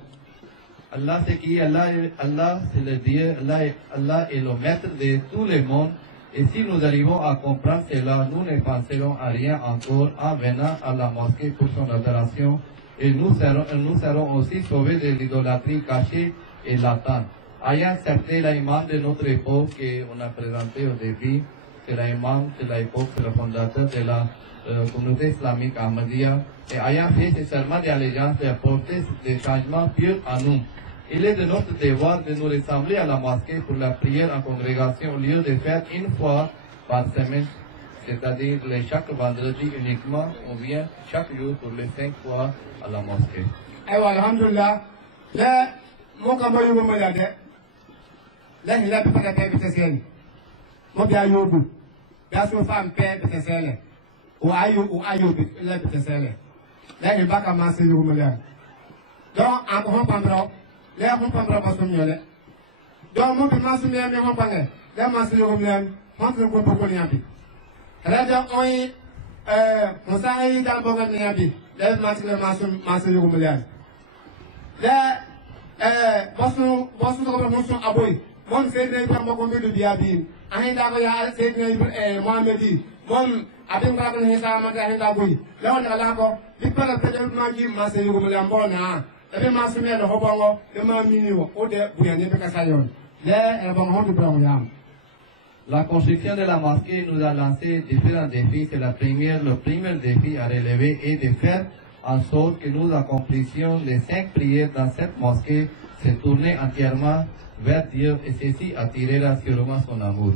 Allah c'est qui? Allah c'est le Dieu, Allah est le maître de tous les mondes. Et si nous arrivons à comprendre cela, nous ne penserons à rien encore en venant à la mosquée pour son adoration. Et nous serons aussi sauvés de l'idolâtrie cachée et latente. Ayant accepté l'imam de notre époque qu'on a présenté au début, c'est l'imam de l'époque, c'est le fondateur de la communauté islamique ahmadiyya. Et ayant fait ce serment d'allégeance et apporté des changements pieux à nous. Il est de notre devoir de nous rassembler à la mosquée pour la prière en congrégation au lieu de faire une fois par semaine, c'est-à-dire chaque vendredi uniquement, ou bien chaque jour pour les 5 fois à la mosquée. Alhamdulillah, là, mon campagne au Moyade, là, il a pu faire la paix de ses mon bien yobu, bien sûr, femme paix de ses ou ayo, il a pu faire là, il va commencer le Moyade. Donc, en comprenant, les comprenants pas soumis. Donc, mon père m'a soumis à mes compagnes. Les masses de Romian, on se compte pour Niabi. Radio, on s'arrête dans le bon Niabi. Les masses de Romian. Les bosses de promotion à Boy. Mon c'est pas mon de Biabin. Ahinda, c'est Mohamedi. Mon abin pas de Hesa Mata Boy. Là, on a l'encore. Il peut peut-être manger masses de Romian Bona. Every master made the Hobongo, the man meaning, or the Buyane Picasayon. There, a bon home to Brown Yam. La construction de la mosquée nous a lancé différents défis. C'est le premier défi à relever est de faire en sorte que nous accomplissions les 5 prières dans cette mosquée, se tourner entièrement vers Dieu et ceci attirera sûrement son amour.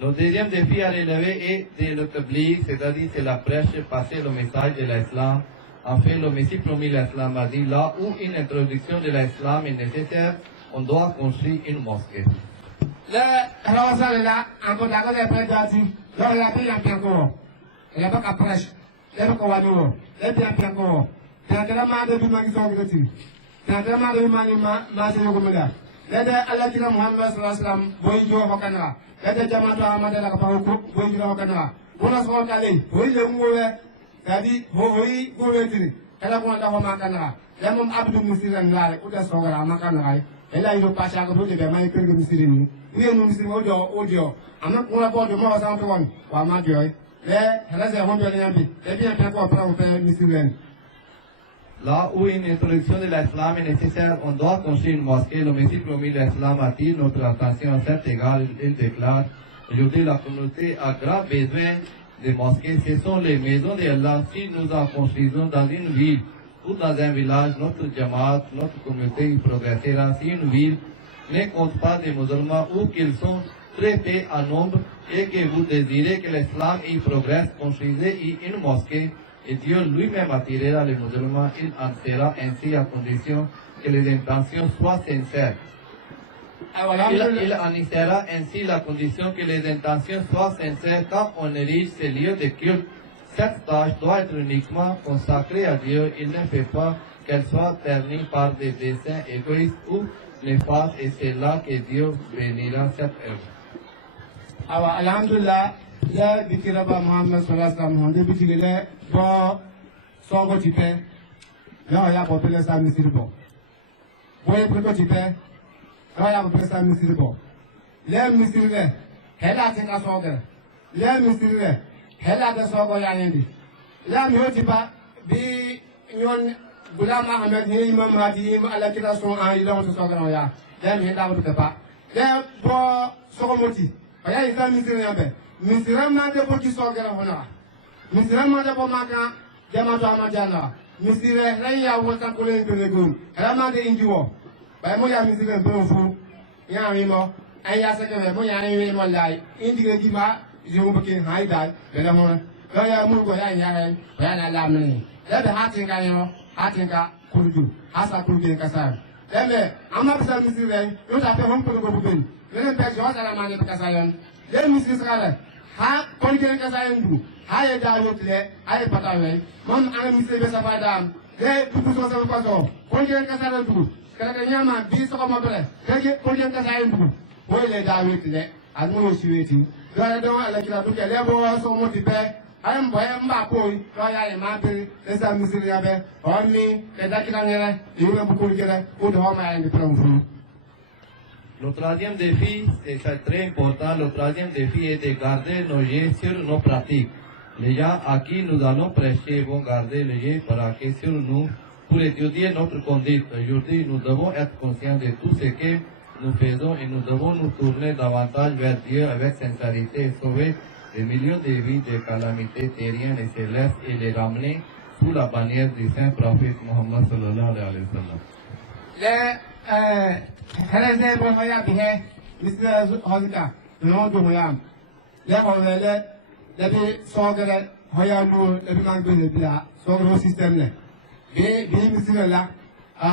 Le deuxième défi à relever est de le tabligh, c'est-à-dire c'est la prêche, passer le message de l'islam. En fait, le Messie promis l'islam a dit là où une introduction de l'islam est nécessaire, on doit construire une mosquée. Là où une introduction de l'islam est nécessaire, on doit construire une mosquée. Le Messie promis l'islam attire notre attention à cet égard. Il déclare, aujourd'hui la communauté a grand besoin de mosquées. Ce sont les maisons d'Allah. Si nous en construisons dans une ville ou dans un village, notre jamaat, notre communauté progressera. Si une ville ne compte pas des musulmans ou qu'ils sont très peu en nombre et que vous désirez que l'islam y progresse, construisez une mosquée. Et Dieu lui-même attirera les musulmans, il en sera ainsi à condition que les intentions soient sincères. Il en y sera ainsi la condition que les intentions soient sincères quand on érige ces lieux de culte. Cette tâche doit être uniquement consacrée à Dieu. Il ne fait pas qu'elle soit ternie par des desseins égoïstes ou néfastes et c'est là que Dieu bénira cette œuvre. Alors, alhamdulillah, le Bikiraba Mohamed Solastam, on débute le bon son quotidien. Là, il y a pour le Sam Sirbo. Vous voyez, pour le quotidien, là, il y a pour le Sam Sirbo. Les musulmans, elle a été à son cœur. Les musulmans, elle a été son cœur. Là, il n'y a pas de Goulam Ahmed, Imam Hadi, à la création en Iran, ce sont grands. Là, il n'y a pas. Les bon Soromoti. Oya isa misiri yabe misiri ma de ko kiso gara hona misiri ma de ko maka jama to amajana misiri raya wota ko le ngene gum rama de injiwo ba mo ya misiri be fu ya ri mo aya se ke mo ya ri mo lai indige di ma yo mo ke hai dai le la hona la ya mu ko ya nya ya na la mni le be hatin ka yo hatin ka kurdu asa kurdu ka sa le amma bisa misiri yo ta pe hom ko ko bu les personnes à la manière de Kasayan, les musiciens, ha, conquérir Kasayan, ha, et d'ailleurs, ha, et pataway, même un ministre de Savadam, les tout sont sans façon, conquérir Kasayan, Kalakanyama, bis comme un peu, conquérir Kasayan, oui, les d'ailleurs, à nous aussi, dans la dent à la Kilabuka, les bois sont motivés, I am boy, I'm back, boy, Roya et Mappy, les amis, on me, les Dakilan, you will put together, would home and the problem. Le troisième défi, c'est très important, le troisième défi est de garder nos yeux sur nos pratiques. Les gens à qui nous allons prêcher vont garder les yeux braqués sur nous pour étudier notre conduite. Aujourd'hui, nous devons être conscients de tout ce que nous faisons et nous devons nous tourner davantage vers Dieu avec sincérité et sauver des millions de vies de calamités terriennes et célestes et les ramener sous la bannière du saint prophète Mohammed sallallahu alayhi wa sallam. Helene Boya Bihe, Mr. Hosika, non de Moyam. Les Hollandais, les Sogre, Hoyamou, les Mango de Bia, Sogro système. Bien, Monsieur là,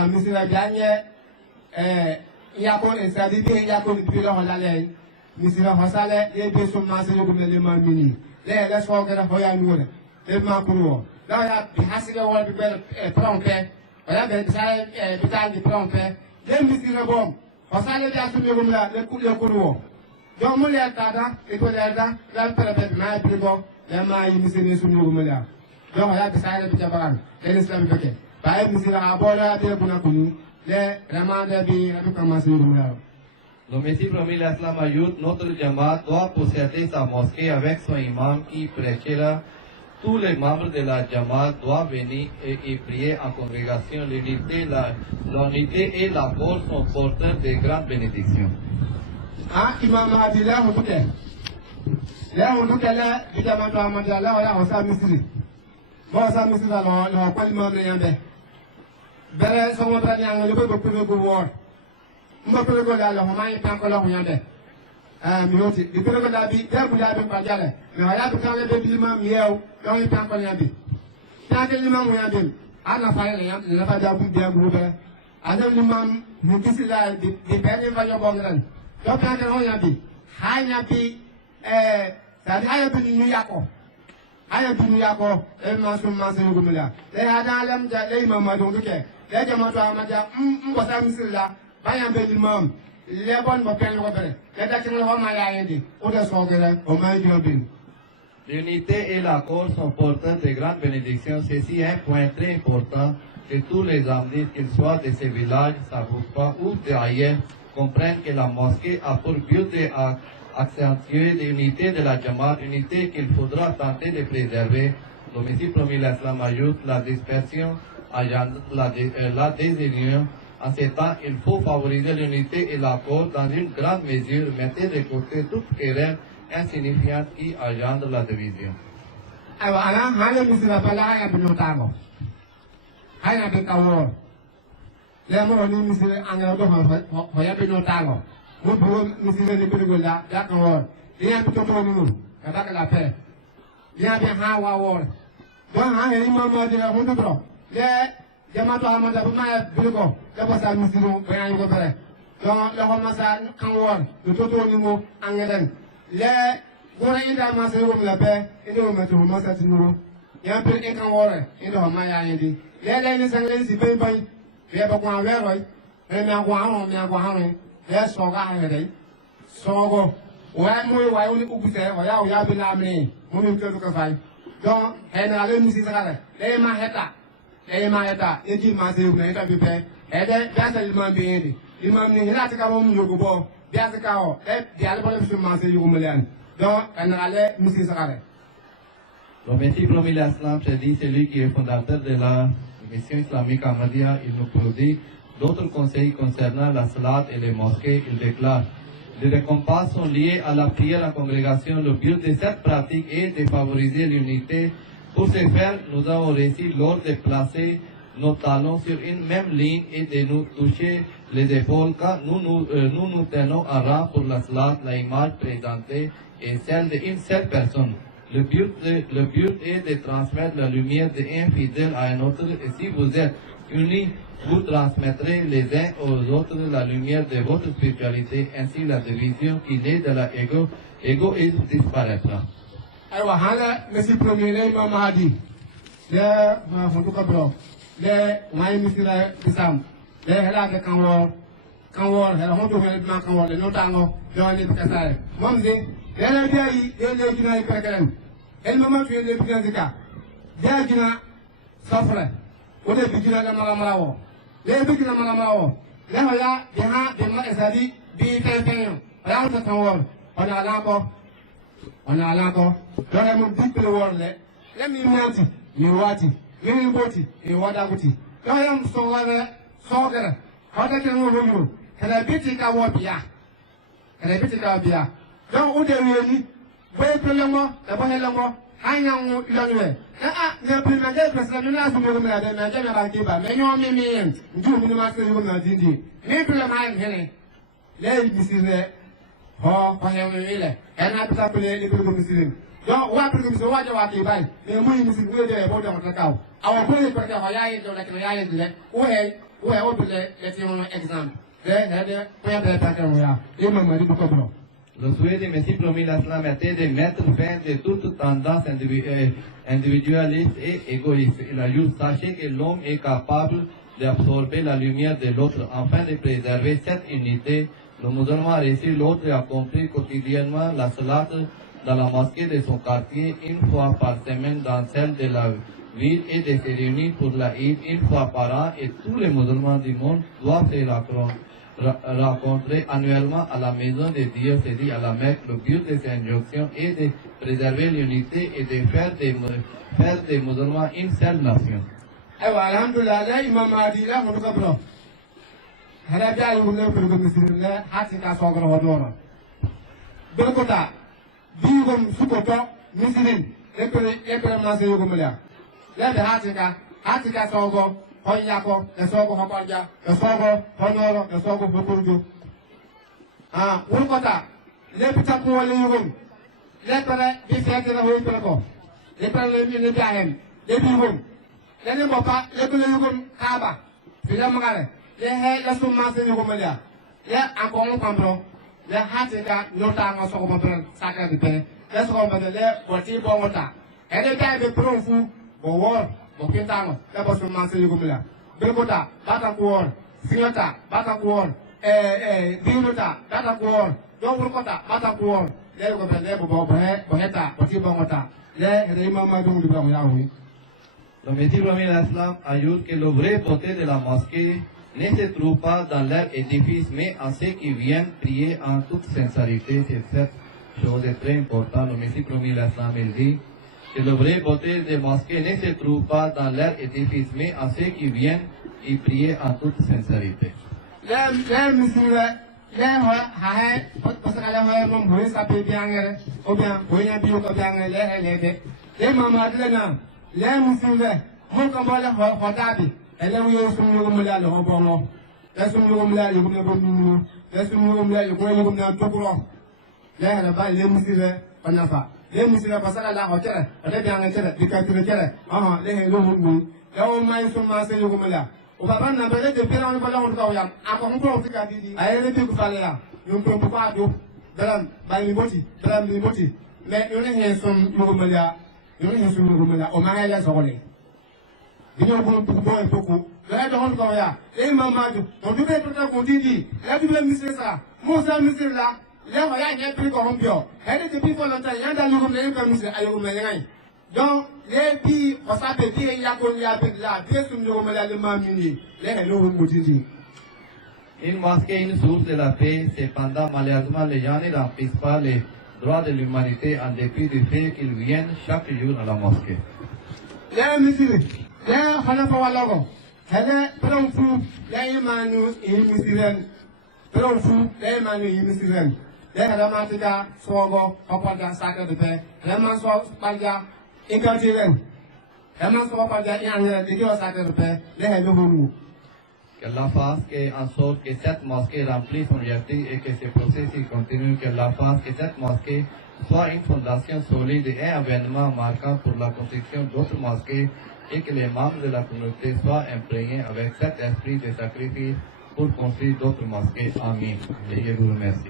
Monsieur la Gagne, Yakon et Sadi, Yakon de Pilo Hollandais, Monsieur Hossale, les deux sont massés comme les Mamini. Les Sogre, Hoyamou, les Mambo. Là, il y a Hassiga Wall de Prompé, voilà, Bétal de Prompé. Les musiciens bon, parce que les gens sont là, les coups de courroux. Donc, mon lait tada, et toi là, la perpète, ma plus bon, les mailles musiciens sont là. Donc, là, ça y est, les Islam fait. Par exemple, musiciens à bord, là, des bonnes connues, les ramades bi rabi commencé yugumla. Le Messie promis l'Islam ajoute, notre Jamaat doit posséder sa mosquée avec son imam qui prêchera. Tous les membres de la Jamaat doivent venir et prier en congrégation. L'unité et la force sont porteurs de grandes bénédictions. Ah, imam a dit là, on peut là, on peut là, du Jamaat Ahmad là, on s'est misri. Bon, ça misri là, on pas l'imam de Yambe. Bere, son montre Yang, le peu de pouvoir. Mba pele ko la ho mai tan ko la ho yande mi hoti di pele ko la bi da bu la bi pa jale mi wala bi tan le bi imam yew do yi tan ko yande tan ke imam mo yande ana fa le yam la fa da bu de bu be adam imam mi kisi la di be fa yo bongran do tan ke ho yande ha yande sa di ayo bi ni yako ayo bi ni yako e ma sum ma se yugo mila le ada lam ja le imam ma do ke le jama to amada ko sa misilla bayan be limam le bon ba pen ko bere le da kin lo ma ya yende o da so gele o ma jobin. L'unité et l'accord sont porteurs de grandes bénédictions. Ceci est un point très important que tous les Ahmadis, qu'ils soient de ces villages, Saroupa ou d'ailleurs, comprennent que la mosquée a pour but d'accentuer l'unité de la Jamaat, unité qu'il faudra tenter de préserver. Le Messie promis l'Islam ajoute la dispersion, la désunion. En ces temps, il faut favoriser l'unité et l'accord dans une grande mesure, mettre de côté toute querelle insignifiante qui engendre la division. Alors, hanya misira bala hanya binotago. Hanya bekawo. Le mo ni misira anga do ho ya binotago. Mo bo misira ni bino la da kawo. Ya bito to ni mo. Kada kala pe. Ya be ha wa wo. Do ha ni mama de ho do bro. Le Jamaat Ahmad bu ma biliko da ko sa misiru bayan ko bare. Donc la ko masa kan won do to ni mo angelen. Le gora ida ma se ko la be ido ma to ma sa tinuro ya pe e kan wore ido ma ya yindi le ni sangle si pe pe be ba kwa we roi e na kwa ho mi kwa ha ni le so ga ha dei so go wa mo wa uni ku se o ya bi na mi mo mi ko ka fai donc e na le mi si sa le ma heta e di ma se ko eta bi pe e de da sa imam bi yindi imam ni hila ta ka mo mi yogo bo bia se ka o e di ale bo le fi ma se yogo melian. Le Messie promis l'Islam se dit celui qui est fondateur de la mission islamique Ahmadiyya. Il nous prodigue d'autres conseils concernant la salat et les mosquées. Il déclare: les récompenses sont liées à la prière en congrégation. Le but de cette pratique est de favoriser l'unité. Pour ce faire, nous avons réussi lors de placer nos talons sur une même ligne et de nous toucher les épaules quand nous tenons en rang pour la salat. La image présentée est celle d'une seule personne. Le but est de transmettre la lumière d'un fidèle à un autre, et si vous êtes unis, vous transmettrez les uns aux autres la lumière de votre spiritualité. Ainsi, la division qui naît de l'égoïsme disparaîtra. Aywa hala Messie premier le imam hadi le ma fondu ko bro le may misira bisam le hela de kanwor hela hondo hela ma kanwor le no tango do ni kasare mom de le biayi le gina yi prekelen el mama tu le bigan zika dia gina safra o de bigina la mala wo le bigina mala wo le hoya de ha de ma esadi bi tentenyo ya ta kanwor ona ala ko dole mo diple worle le mi mianti mi wati mi boti e wada guti do yam so wala so gara hada ke mo romu kada biti ka wo biya do o de wi boy pelemo e bo helemo hanya wo lonwe ne bi na de president na su mo na de na je na ba ke ba me nyo mi ndu mi ma se yo na dindi mi pele mai hele le bi si le ho ko he wi le ena bi ta pele ni ko muslim donc wa pele muslim wa je wa ke bai me mu muslim wo de bo de ta kaw awa ko ni pele ho ya yi do la ke ya yi le o he o pele le ti un exemple de ko ya de ta ka ya e ma ma di ko bro. Le souhait de Messie promis l'Islam était de mettre fin de toute tendance individualiste et égoïste. Il ajoute: sachez que l'homme est capable d'absorber la lumière de l'autre afin de préserver cette unité. Le musulman a réussi l'autre et a compris quotidiennement la salat dans la mosquée de son quartier une fois par semaine dans celle de la ville et de se réunir pour la Eid une fois par an et tous les musulmans du monde doivent se rencontrer annuellement à la maison de Dieu, c'est-à-dire à la Mecque. Le but de cette injonction est de préserver l'unité et de faire des musulmans une seule nation. Alhamdulillah, là, Imam Mahdi, là, on nous apprend. Elle a bien eu le muslim, là, Hatika Sogro Hodora. Belkota, Bigum Sukoto, Muslim, Epelmase Yugumlia. Là, de Hatika Sogo, Hoyako, the Sogo Hopaja, the Sogo, Honoro, the Sogo Bukurju. Ah, Ulkota, Lepita Yugum, Lepere, Bifet in the Wimpelko, Lepere in the Gahem, Lebigum. Lene mopa lekule yugum kaba fila magale le he la summa se yugum ya le akon kwambro le hatika nota ngo so ko bren saka de pe le so ko le boti bo ngota ele ta be pronfu bo wor bo kitano le bo summa se yugum ya belkota bata ko wor siota bata ko wor binuta bata ko wor do burkota bata ko wor le ko be le bo heta boti bo ngota le re mama dum du ya wi. Le Messie premier de l'Islam ajoute que le vrai beauté de la mosquée ne se trouve pas dans leur édifice, mais en ceux qui viennent prier en toute sincérité. C'est cette chose est très importante. Le Messie premier de l'Islam dit que le vrai beauté de la mosquée ne se trouve pas dans leur édifice, mais en ceux qui viennent y prier en toute sincérité. Les musulmans, mon combat là, Hodabi, elle est où ils sont le là, le Robon, les sont là, ils vont le bon, les sont là, ils vont le bon, là, là-bas, les musulmans, on n'a pas. Les musulmans, parce que là, on tient, on est bien, les calculs, les loups, là, on m'a eu son massé, le bon là. On va pas n'appeler de pire en volant le Kaoyam, encore un peu, on fait qu'à dire, à elle, tu peux faire là, nous ne pouvons pas, Bram, Balimoti, Bram, Limoti, mais on est son Yogomalia. Nous sommes au mariage à Rolé. Nous avons un peu là, on va et maman, on devait peut-être qu'on dit, là, tu veux monsieur ça, mon ça, monsieur là, là, on a un peu comme bio. Elle est depuis longtemps, il y a dans le monde comme monsieur, à Yogomalia. Donc, les filles, on s'appelle, il y a qu'on y a là, bien sûr, nous avons le mamini, les loups, Une mosquée est une source de la paix, cependant, malheureusement, les gens ne remplissent pas les droits de l'humanité en dépit du fait qu'ils viennent chaque jour à la mosquée. Les musulmans, les Hanafawalogo, les Pronfou, les Manu et Musulmans, Pronfou, les Manu et Musulmans, les Ramatika, Sogo, Opanda, Sacre de Paix, les Mansois, Palga, Incantilen, les Mansois, Palga, Yang, les Dios Sacre de Paix, les Héloumou. Qu'Allah fasse en sorte que cette mosquée remplisse son objectif et que ce processus continue, qu'Allah fasse que cette mosquée soit une fondation solide et un événement marquant pour la construction d'autres mosquées et que les membres de la communauté soient imprégnés avec cet esprit de sacrifice pour construire d'autres mosquées. Amin. Je vous remercie.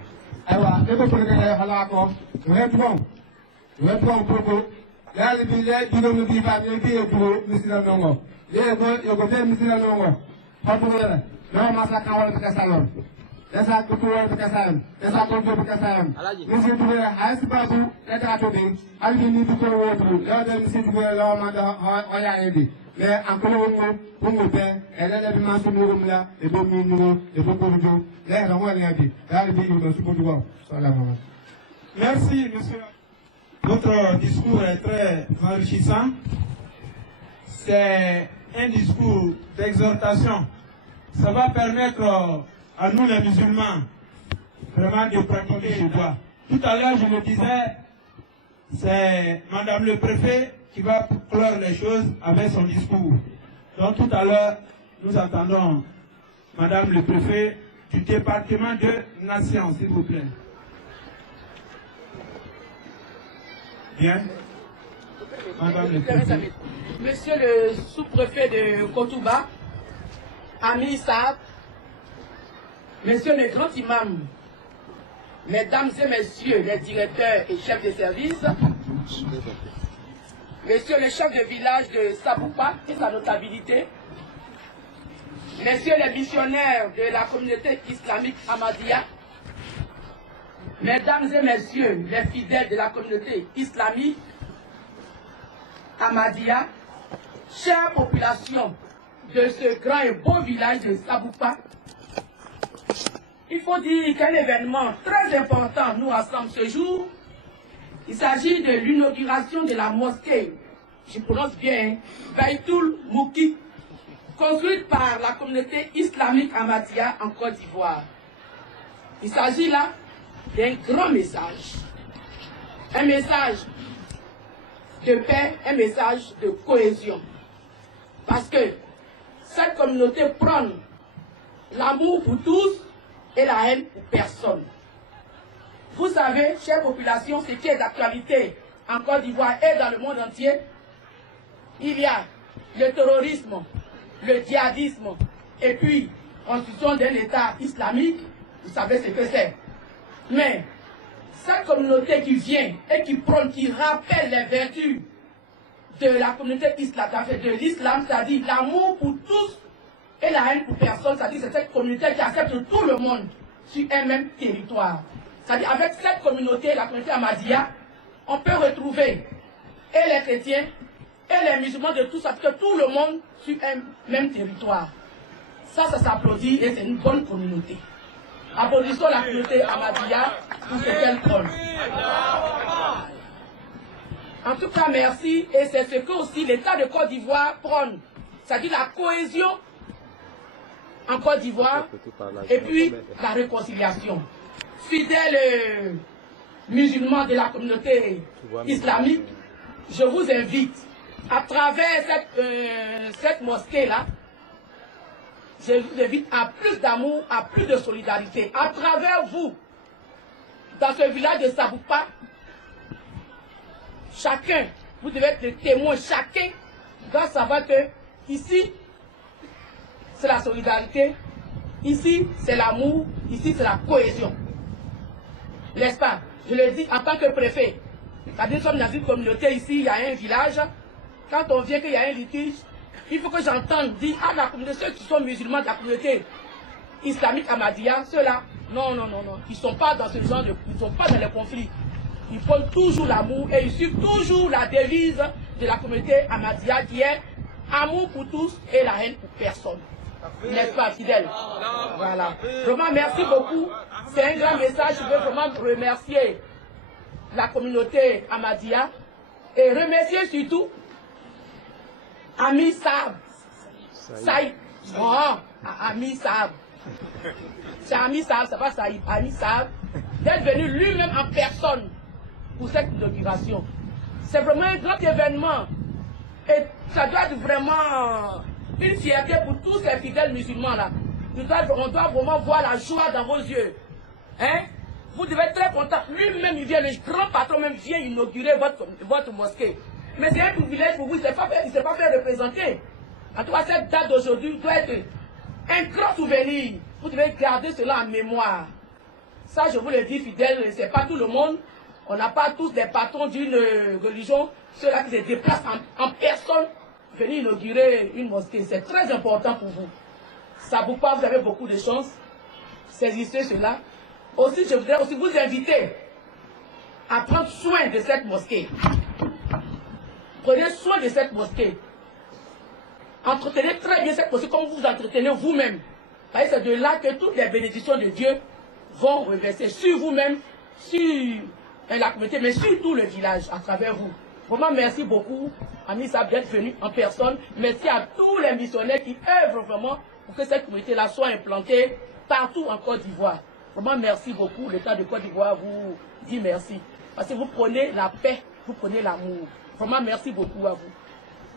Fatulera, não massa kawal pekasayon. Desa kutuwal pekasayon, desa konjo pekasayon. Misi tuwera haisi babu, eta atobi, albi ni tuko wotu, lade misi tuwera lawa mada hoya ebi. Le ankolo wungo, wungo pe, elele bi masu mugumla, ebo minugo, ebo korujo, le rango ebi, lade bi yugo sukutugo. Salam. Merci, monsieur. Votre discours est très enrichissant. C'est un discours d'exhortation. Ça va permettre à nous les musulmans vraiment de pratiquer le droit. Tout à l'heure, je le disais, c'est Madame le Préfet qui va clore les choses avec son discours. Donc tout à l'heure, nous attendons Madame le Préfet du département de Nation, s'il vous plaît. Bien. Madame le Préfet. Monsieur le sous-préfet de Kotouba, Ami Saab, Monsieur le grand imam, Mesdames et Messieurs les directeurs et chefs de service, Monsieur le chef de village de Sapoupa et sa notabilité, Messieurs les missionnaires de la communauté islamique Ahmadiyya, Mesdames et messieurs, les fidèles de la communauté islamique, Ahmadiyya, chère population de ce grand et beau village de Saboupa, il faut dire qu'un événement très important nous rassemble ce jour. Il s'agit de l'inauguration de la mosquée, je prononce bien, Baïtoul Mouki, construite par la communauté islamique Ahmadiyya en Côte d'Ivoire. Il s'agit là d'un grand message. Un message de paix, un message de cohésion. Parce que cette communauté prône l'amour pour tous et la haine pour personne. Vous savez, chère population, ce qui est d'actualité en Côte d'Ivoire et dans le monde entier, il y a le terrorisme, le djihadisme, et puis construction d'un État islamique, vous savez ce que c'est. Mais cette communauté qui vient et qui prône, qui rappelle les vertus de la communauté islamique, de l'islam, c'est-à-dire l'amour pour tous et la haine pour personne, c'est-à-dire c'est cette communauté qui accepte tout le monde sur un même territoire. C'est-à-dire avec cette communauté, la communauté Ahmadiyya, on peut retrouver et les chrétiens et les musulmans de tout ça, que tout le monde sur un même territoire. Ça s'applaudit et c'est une bonne communauté. Applaudissons la communauté Ahmadiyya pour ce qu'elle prône. En tout cas, merci. Et c'est ce que aussi l'État de Côte d'Ivoire prône. C'est-à-dire la cohésion en Côte d'Ivoire et puis la réconciliation. Fidèles musulmans de la communauté islamique, je vous invite à travers cette mosquée-là, je vous invite à plus d'amour, à plus de solidarité. À travers vous, dans ce village de Saboupa, chacun, vous devez être le témoin, chacun doit savoir que ici, c'est la solidarité, ici, c'est l'amour, ici, c'est la cohésion. N'est-ce pas? Je le dis en tant que préfet. Quand nous sommes dans une communauté ici, il y a un village, quand on vient qu'il y a un litige, il faut que j'entende dire à la communauté, ceux qui sont musulmans de la communauté islamique Ahmadiyya, ceux-là, non, ils ne sont pas dans ce genre de, ils ne sont pas dans les conflits. Ils prônent toujours l'amour et ils suivent toujours la devise de la communauté Ahmadiyya qui est amour pour tous et la haine pour personne. N'est-ce pas, fidèle? Voilà. Vraiment, merci beaucoup. C'est un grand message. Je veux vraiment remercier la communauté Ahmadiyya et remercier surtout Ami Saab. Saïd. Non, Ami Saab. C'est Ami Saab, c'est pas Saïd. Ami Saab d'être venu lui-même en personne pour cette inauguration. C'est vraiment un grand événement. Et ça doit être vraiment une fierté pour tous ces fidèles musulmans là. On doit vraiment voir la joie dans vos yeux. Hein? Vous devez être très content. Lui-même, il vient, le grand patron même vient inaugurer votre mosquée. Mais c'est un privilège pour vous, il ne s'est pas fait représenter. En tout cas, cette date d'aujourd'hui doit être un grand souvenir. Vous devez garder cela en mémoire. Ça, je vous le dis, fidèles, ce n'est pas tout le monde. On n'a pas tous des patrons d'une religion, ceux-là qui se déplacent en personne, venir inaugurer une mosquée. C'est très important pour vous. Saboupa, vous avez beaucoup de chance. Saisissez cela. Aussi, je voudrais aussi vous inviter à prendre soin de cette mosquée. Prenez soin de cette mosquée. Entretenez très bien cette mosquée comme vous entretenez vous-même. C'est de là que toutes les bénédictions de Dieu vont reverser sur vous-même, sur la communauté, mais surtout le village à travers vous. Vraiment, merci beaucoup, Ami Saab, d'être venu en personne. Merci à tous les missionnaires qui œuvrent vraiment pour que cette communauté-là soit implantée partout en Côte d'Ivoire. Vraiment, merci beaucoup. L'État de Côte d'Ivoire vous dit merci. Parce que vous prenez la paix, vous prenez l'amour. Vraiment, merci beaucoup à vous.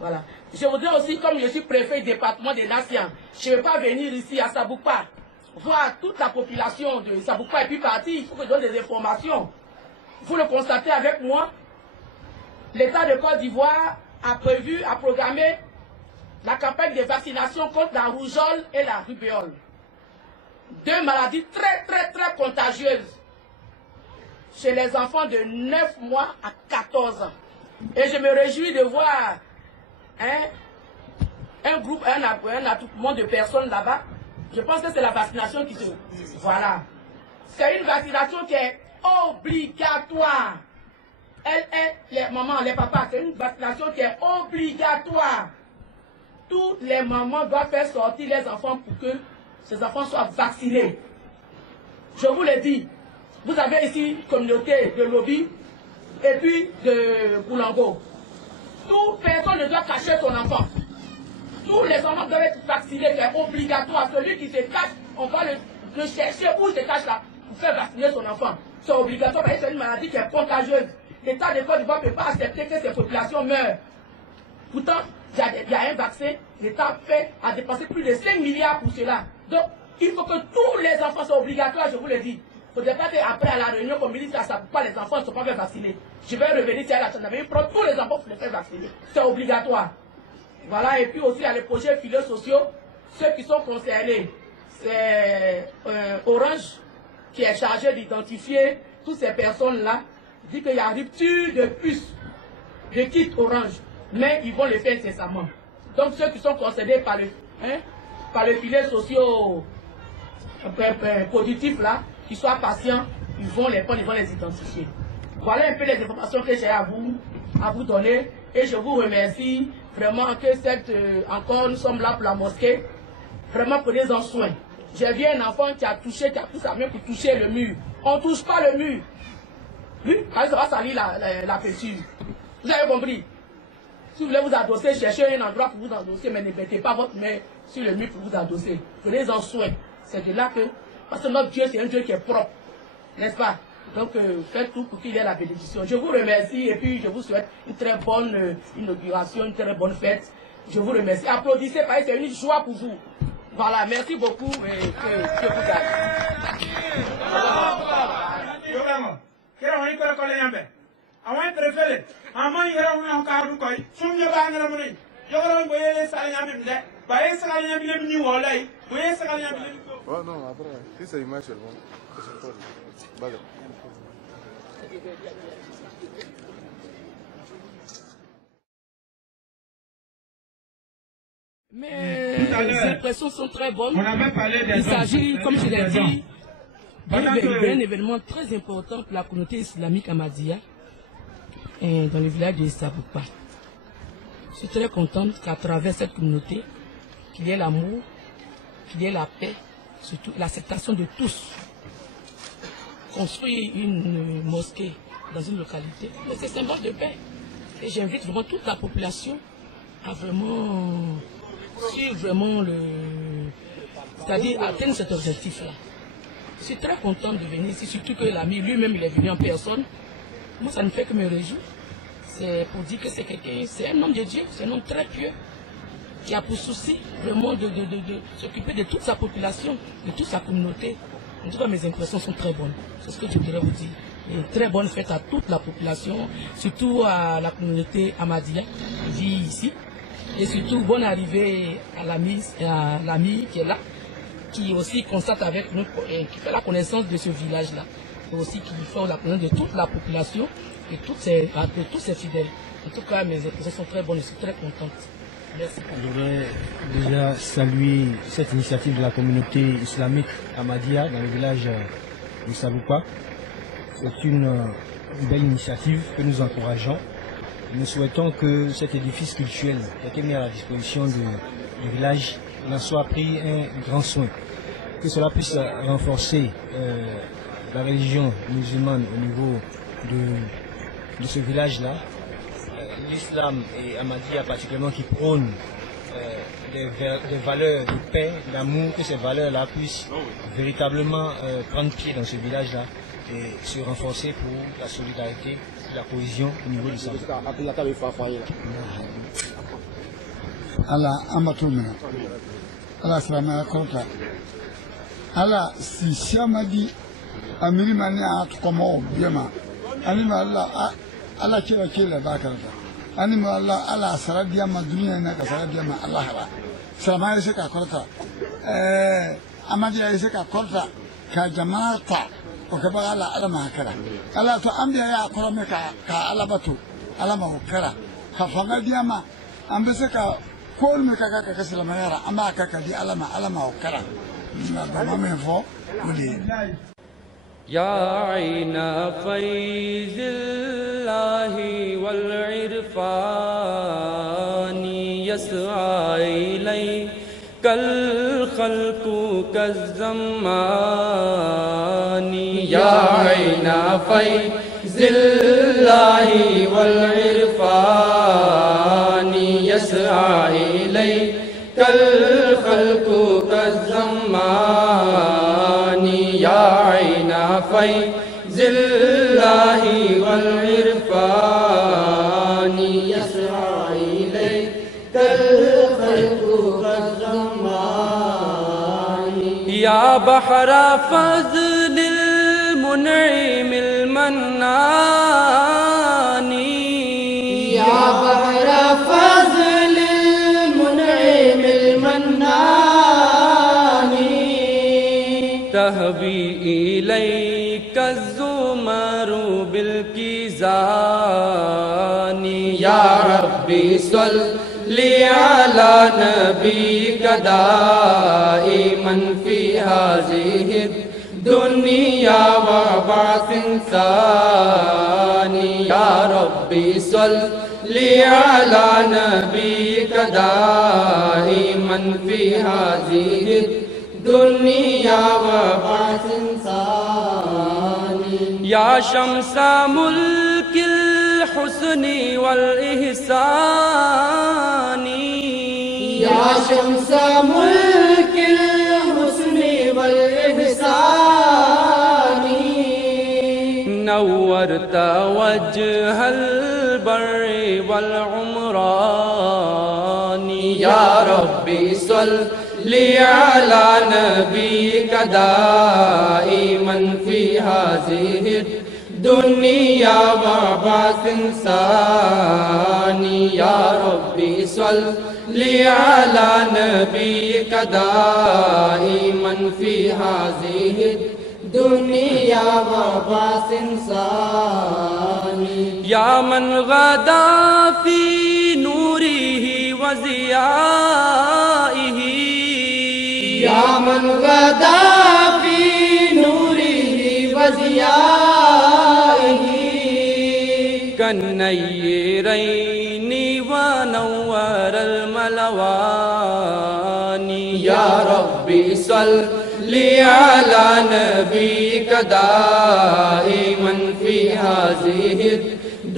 Voilà. Je voudrais aussi, comme je suis préfet du département des Nations, je ne vais pas venir ici à Saboupa, voir toute la population de Saboupa et puis partir. Il faut que je donne des informations. Vous le constatez avec moi. L'État de Côte d'Ivoire a programmé la campagne de vaccination contre la rougeole et la rubéole. Deux maladies très contagieuses chez les enfants de 9 mois à 14 ans. Et je me réjouis de voir un groupe, un attroupement de personnes là-bas. Je pense que c'est la vaccination qui se... Voilà. C'est une vaccination qui est obligatoire. Les mamans, les papas, c'est une vaccination qui est obligatoire. Toutes les mamans doivent faire sortir les enfants pour que ces enfants soient vaccinés. Je vous le dis, vous avez ici une communauté de lobby et puis de Boulango. Toute personne ne doit cacher son enfant. Tous les enfants doivent être vaccinés, c'est obligatoire. Celui qui se cache, on va le chercher où il se cache là pour faire vacciner son enfant. C'est obligatoire parce que c'est une maladie qui est contagieuse. L'État de Côte d'Ivoire ne peut pas accepter que ces populations meurent. Pourtant, il y a un vaccin, l'État a dépensé plus de 5 milliards pour cela. Donc, il faut que tous les enfants soient obligatoires, je vous le dis. Il ne faudrait pas qu'après à la réunion, comme ministre, ça ne pas les enfants ne sont pas fait vacciner. Je vais revenir sur la chaîne, mais prendre tous les enfants pour les faire vacciner. C'est obligatoire. Voilà, et puis aussi, il y a les projets filets sociaux, ceux qui sont concernés. C'est Orange qui est chargé d'identifier toutes ces personnes-là. Il dit qu'il y a rupture de puces, de kit Orange, mais ils vont le faire incessamment. Donc ceux qui sont concernés par le filet social productif là, qui soient patients, ils vont les prendre, ils vont les identifier. Voilà un peu les informations que j'ai à vous donner et je vous remercie vraiment que encore nous sommes là pour la mosquée. Vraiment prenez-en soin. J'ai vu un enfant qui a pris sa main pour toucher le mur. On ne touche pas le mur. Oui, ça va salir la fessure. Vous avez compris? Si vous voulez vous adosser, cherchez un endroit pour vous endosser, mais ne mettez pas votre main sur le mur pour vous adosser. Prenez-en soin. C'est de là que... Parce que notre Dieu, c'est un Dieu qui est propre. N'est-ce pas? Donc, faites tout pour qu'il ait la bénédiction. Je vous remercie et puis je vous souhaite une très bonne inauguration, une très bonne fête. Je vous remercie. Applaudissez, parce que c'est une joie pour vous. Voilà, merci beaucoup et que vous allez. Awai prefere amma yara wona ka du koy sum yo ba ngara mun yo ron boye sala nyam de baye sala nyam le ni wolay boye sala nyam le oh non après si c'est image seulement baga mais les impressions sont très bonnes. On avait parlé des il s'agit, comme je l'ai dit, d'un événement très important pour la communauté islamique Ahmadiyya dans le village de Saboupa. Je suis très contente qu'à travers cette communauté, qu'il y ait l'amour, qu'il y ait la paix, surtout l'acceptation de tous. Construire une mosquée dans une localité, c'est symbole de paix. Et j'invite vraiment toute la population à vraiment suivre vraiment c'est-à-dire atteindre cet objectif-là. Je suis très contente de venir ici, surtout que l'ami lui-même il est venu en personne. Moi, ça ne fait que me réjouir. C'est pour dire que c'est quelqu'un, c'est un homme de Dieu, c'est un homme très pieux, qui a pour souci vraiment de s'occuper de toute sa population, de toute sa communauté. En tout cas, mes impressions sont très bonnes. C'est ce que je voudrais vous dire. Et une très bonne fête à toute la population, surtout à la communauté Ahmadiyya qui vit ici. Et surtout, bonne arrivée à l'ami qui est là, qui aussi constate avec nous, qui fait la connaissance de ce village-là. Et aussi qui fait la connaissance de toute la population et de tous ses fidèles. En tout cas, mes impressions sont très bonnes, je suis très contente. Merci. Je voudrais déjà saluer cette initiative de la communauté islamique Ahmadiyya dans le village de Saboupa. C'est une belle initiative que nous encourageons. Nous souhaitons que cet édifice culturel qui a été mis à la disposition du village en soit pris un grand soin. Que cela puisse renforcer la religion musulmane au niveau de ce village-là. L'islam et Ahmadiyya particulièrement qui prônent des valeurs de paix, d'amour, que ces valeurs-là puissent véritablement prendre pied dans ce village-là et se renforcer pour la solidarité, la cohésion au niveau du centre. Allah amatuna Allah salama kota Allah si shamadi amiri mani atukomo biema anima Allah kila bakarata anima Allah saradia ma dunia na saradia ma Allah ba salama yese ka kota Ahmadiyya yese ka kota ka jamaata o ka ba Allah ma kala Allah to ambiya ya korome ka Allah batu Allah ma kala ka fanga diama ambese ka كل مكاكا كسل ما يرى أما كاكا دي ألما وكرا ما من فوق ودي या आइना फैज़िल्लाहि वल इरफ़ानी यस्आ इलैकल खल्क़ु कज़्ज़मानी या आइना फैज़िल्लाहि वल इरफ़ानी यस्आ इलैकल खल्क़ु कज़्ज़मानी या आइना फैज़िल्लाहि वल इरफ़ानी यस्आ इलैकल खल्क़ु कज़्ज़मानी या बहरा फ़ज़्लिल मुनइमिल मन्नानी या बहरा फ़ज़्लिल मुनइमिल मन्नानी तहवी इलैका ज़ुमरु बिलकिज़ानी या रब्बी सल्लि अला नबीका दाइमन फी हाज़िहि दुनिया व बास इंसानी या रब्बी सल्लि अला नबीका दाइमन फी हाज़िहि दुनिया व बास इंसानी या शम्सा मुल्किल हुस्नि वल इहसानी या शम्सा मुल्किल हुस्नि वल इहसानी नव्वरत वजहल बर्रि वल उमरानी या रब्बी सल्लि अला नबीका दाइमन फी हाज़िहि दुनिया व बास इंसानी या रब्बी सल्लि अला नबीका दाइमन फी हाज़िहि दुनिया व बास इंसानी या मन गदा फी नूरिही व ज़ियाइही या मन गदा फी नूरिही व ज़ियाइही कन्नय्यरैनि व नव्वरल मलवानी या रब्बी सल्लि अला नबीका दाइमन फी हाज़िहि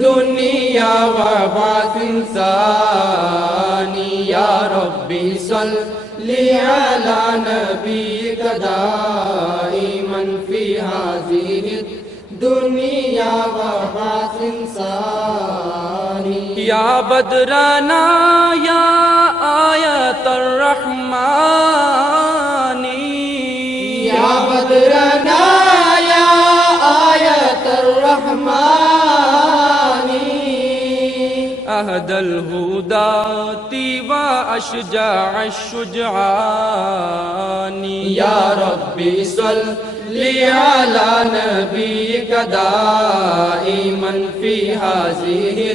दुनिया व बास इंसानी या रब्बी सल्लि अला नबीका दाइमन फी हाज़िहि दुनिया व बास इंसानी या बदराना या आयतर रहमानी या बदराना या आयतर रहमानी अहदल हुदाती व अशजाअश शुजआनी या रब्बी सल्लि अला नबीका दाइमन फी हाज़िहि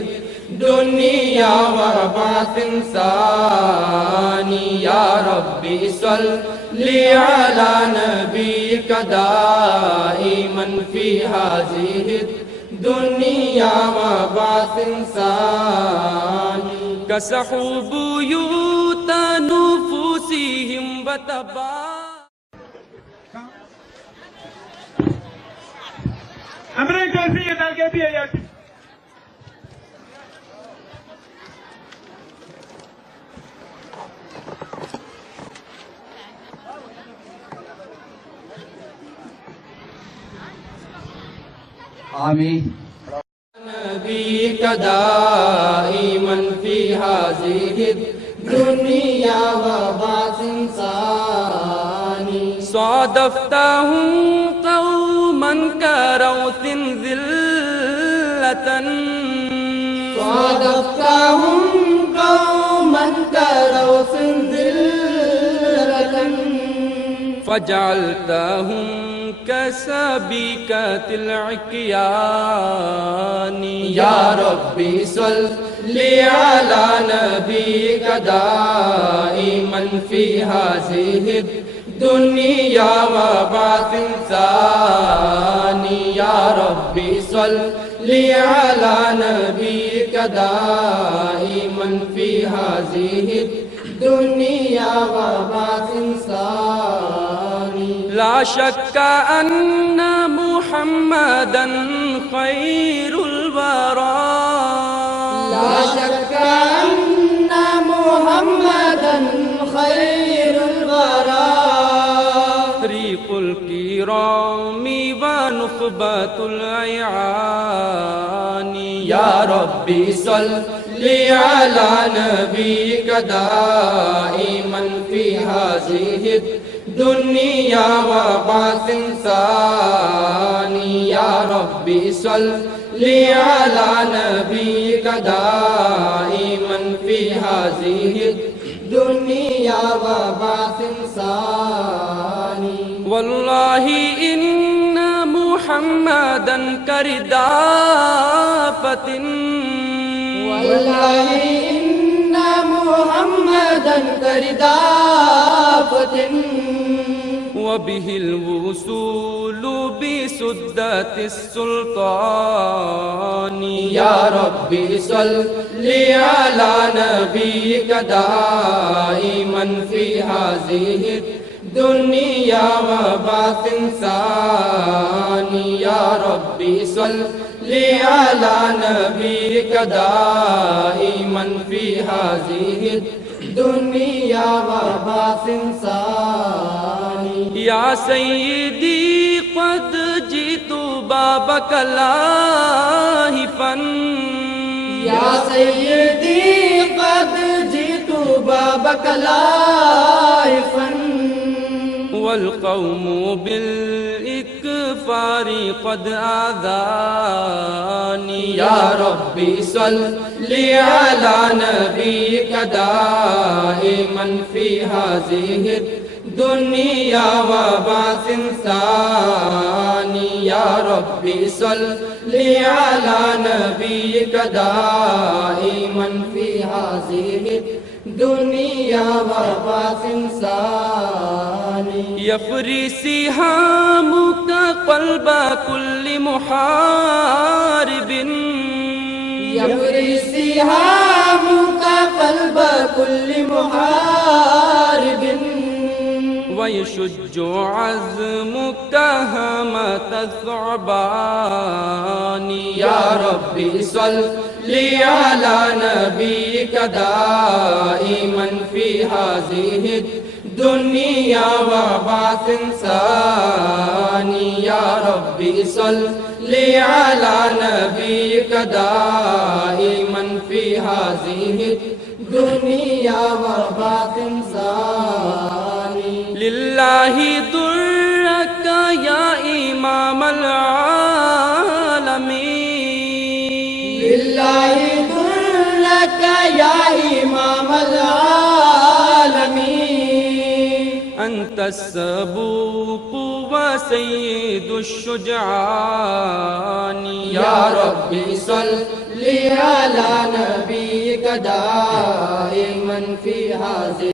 दुनिया व बास इंसानी या रब्बी सल्लि अला नबीका दाइमन फी हाज़िहि दुनिया व बास इंसानी कसहु बुयूत नुफूसिहिम व तबा Amrin Kalfiye Dalgabiye Yaki. आमीन नबीका दाइमन फी हाज़िहि दुनिया व बास इंसानी सादफ्तहु कौमन करौतिन ज़िल्लतन सादफ्तहु कौमन करौतिन ज़िल्लतन फजअल्तहुम कसबीकतिल इक्यानी या रब्बी सल्लि अला नबीका दाइमन फी हाज़िहि दुनिया व बात इंसानी या रब्बी सल्ली अला नबीका दाइमन फी हाज़िहि दुनिया व बात इंसानी ला शक्का अन्ना मुहम्मदन खैरुल वरा ला शक्का अन्ना मुहम्मदन खैरुल वरा तरीक़ुल किरामी व नुख़बतुल अयानी या रब्बी सल्ली अला नबीका दाइमन फी हाज़िहि दुनिया व बात इंसानी या रब्बी सल्ली अला नबीका दाइमन फी हाज़िहि दुनिया व बात इंसानी वल्लाहि इन्ना मुहम्मदन करिदाफतिन वल्लाहि इन्ना मुहम्मदन करिदाफतिन वबिहिल वुसूलु बिसुद्दति सुल्तानी या रब्बी सल्ली अला नबीका दाइमन फी हाज़िहि दुनिया व बात इंसानी या रब्बी सल्ली अला नबीका दाइमन फी हाज़िहि दुनिया व बात इंसानी या सय्यदी क़द जीतु बाबक लाहिफ़न या सय्यदी क़द जीतु बाबक लाहिफ़न वल क़ौमु बिल इकफ़ारी क़द आज़ानी या रब्बी सल्ली अला नबीका दाइमन फी हाज़िहि दुनिया व बात इंसानी या रब्बी सल्ली अला नबीका दाइमन फी हाज़िहि दुनिया व बात इंसानी यफ़री हामुका क़ल्ब कुल्लि मुहारिबिन यफ़री हामुका क़ल्ब कुल्लि मुहारिबिन वयशुज्जु अज़्मुका हमत अज़्ज़ुबानी या रब्बी सल्ली अला नबीका दाइमन फी हाज़िहि दुनिया व बात इंसानी या रब्बी सल्ली अला नबीका दाइमन फी हाज़िहि दुनिया व बात इंसानी लिल्लाहि दुर्रका या इमामल आलमीन लिल्लाहि दुर्रका या इमामल आलमीन अंत सबूक़ु व सय्यिदुश शुजानी या रब्बी सल्ली अला नबीका दाइमन फी हाज़िहि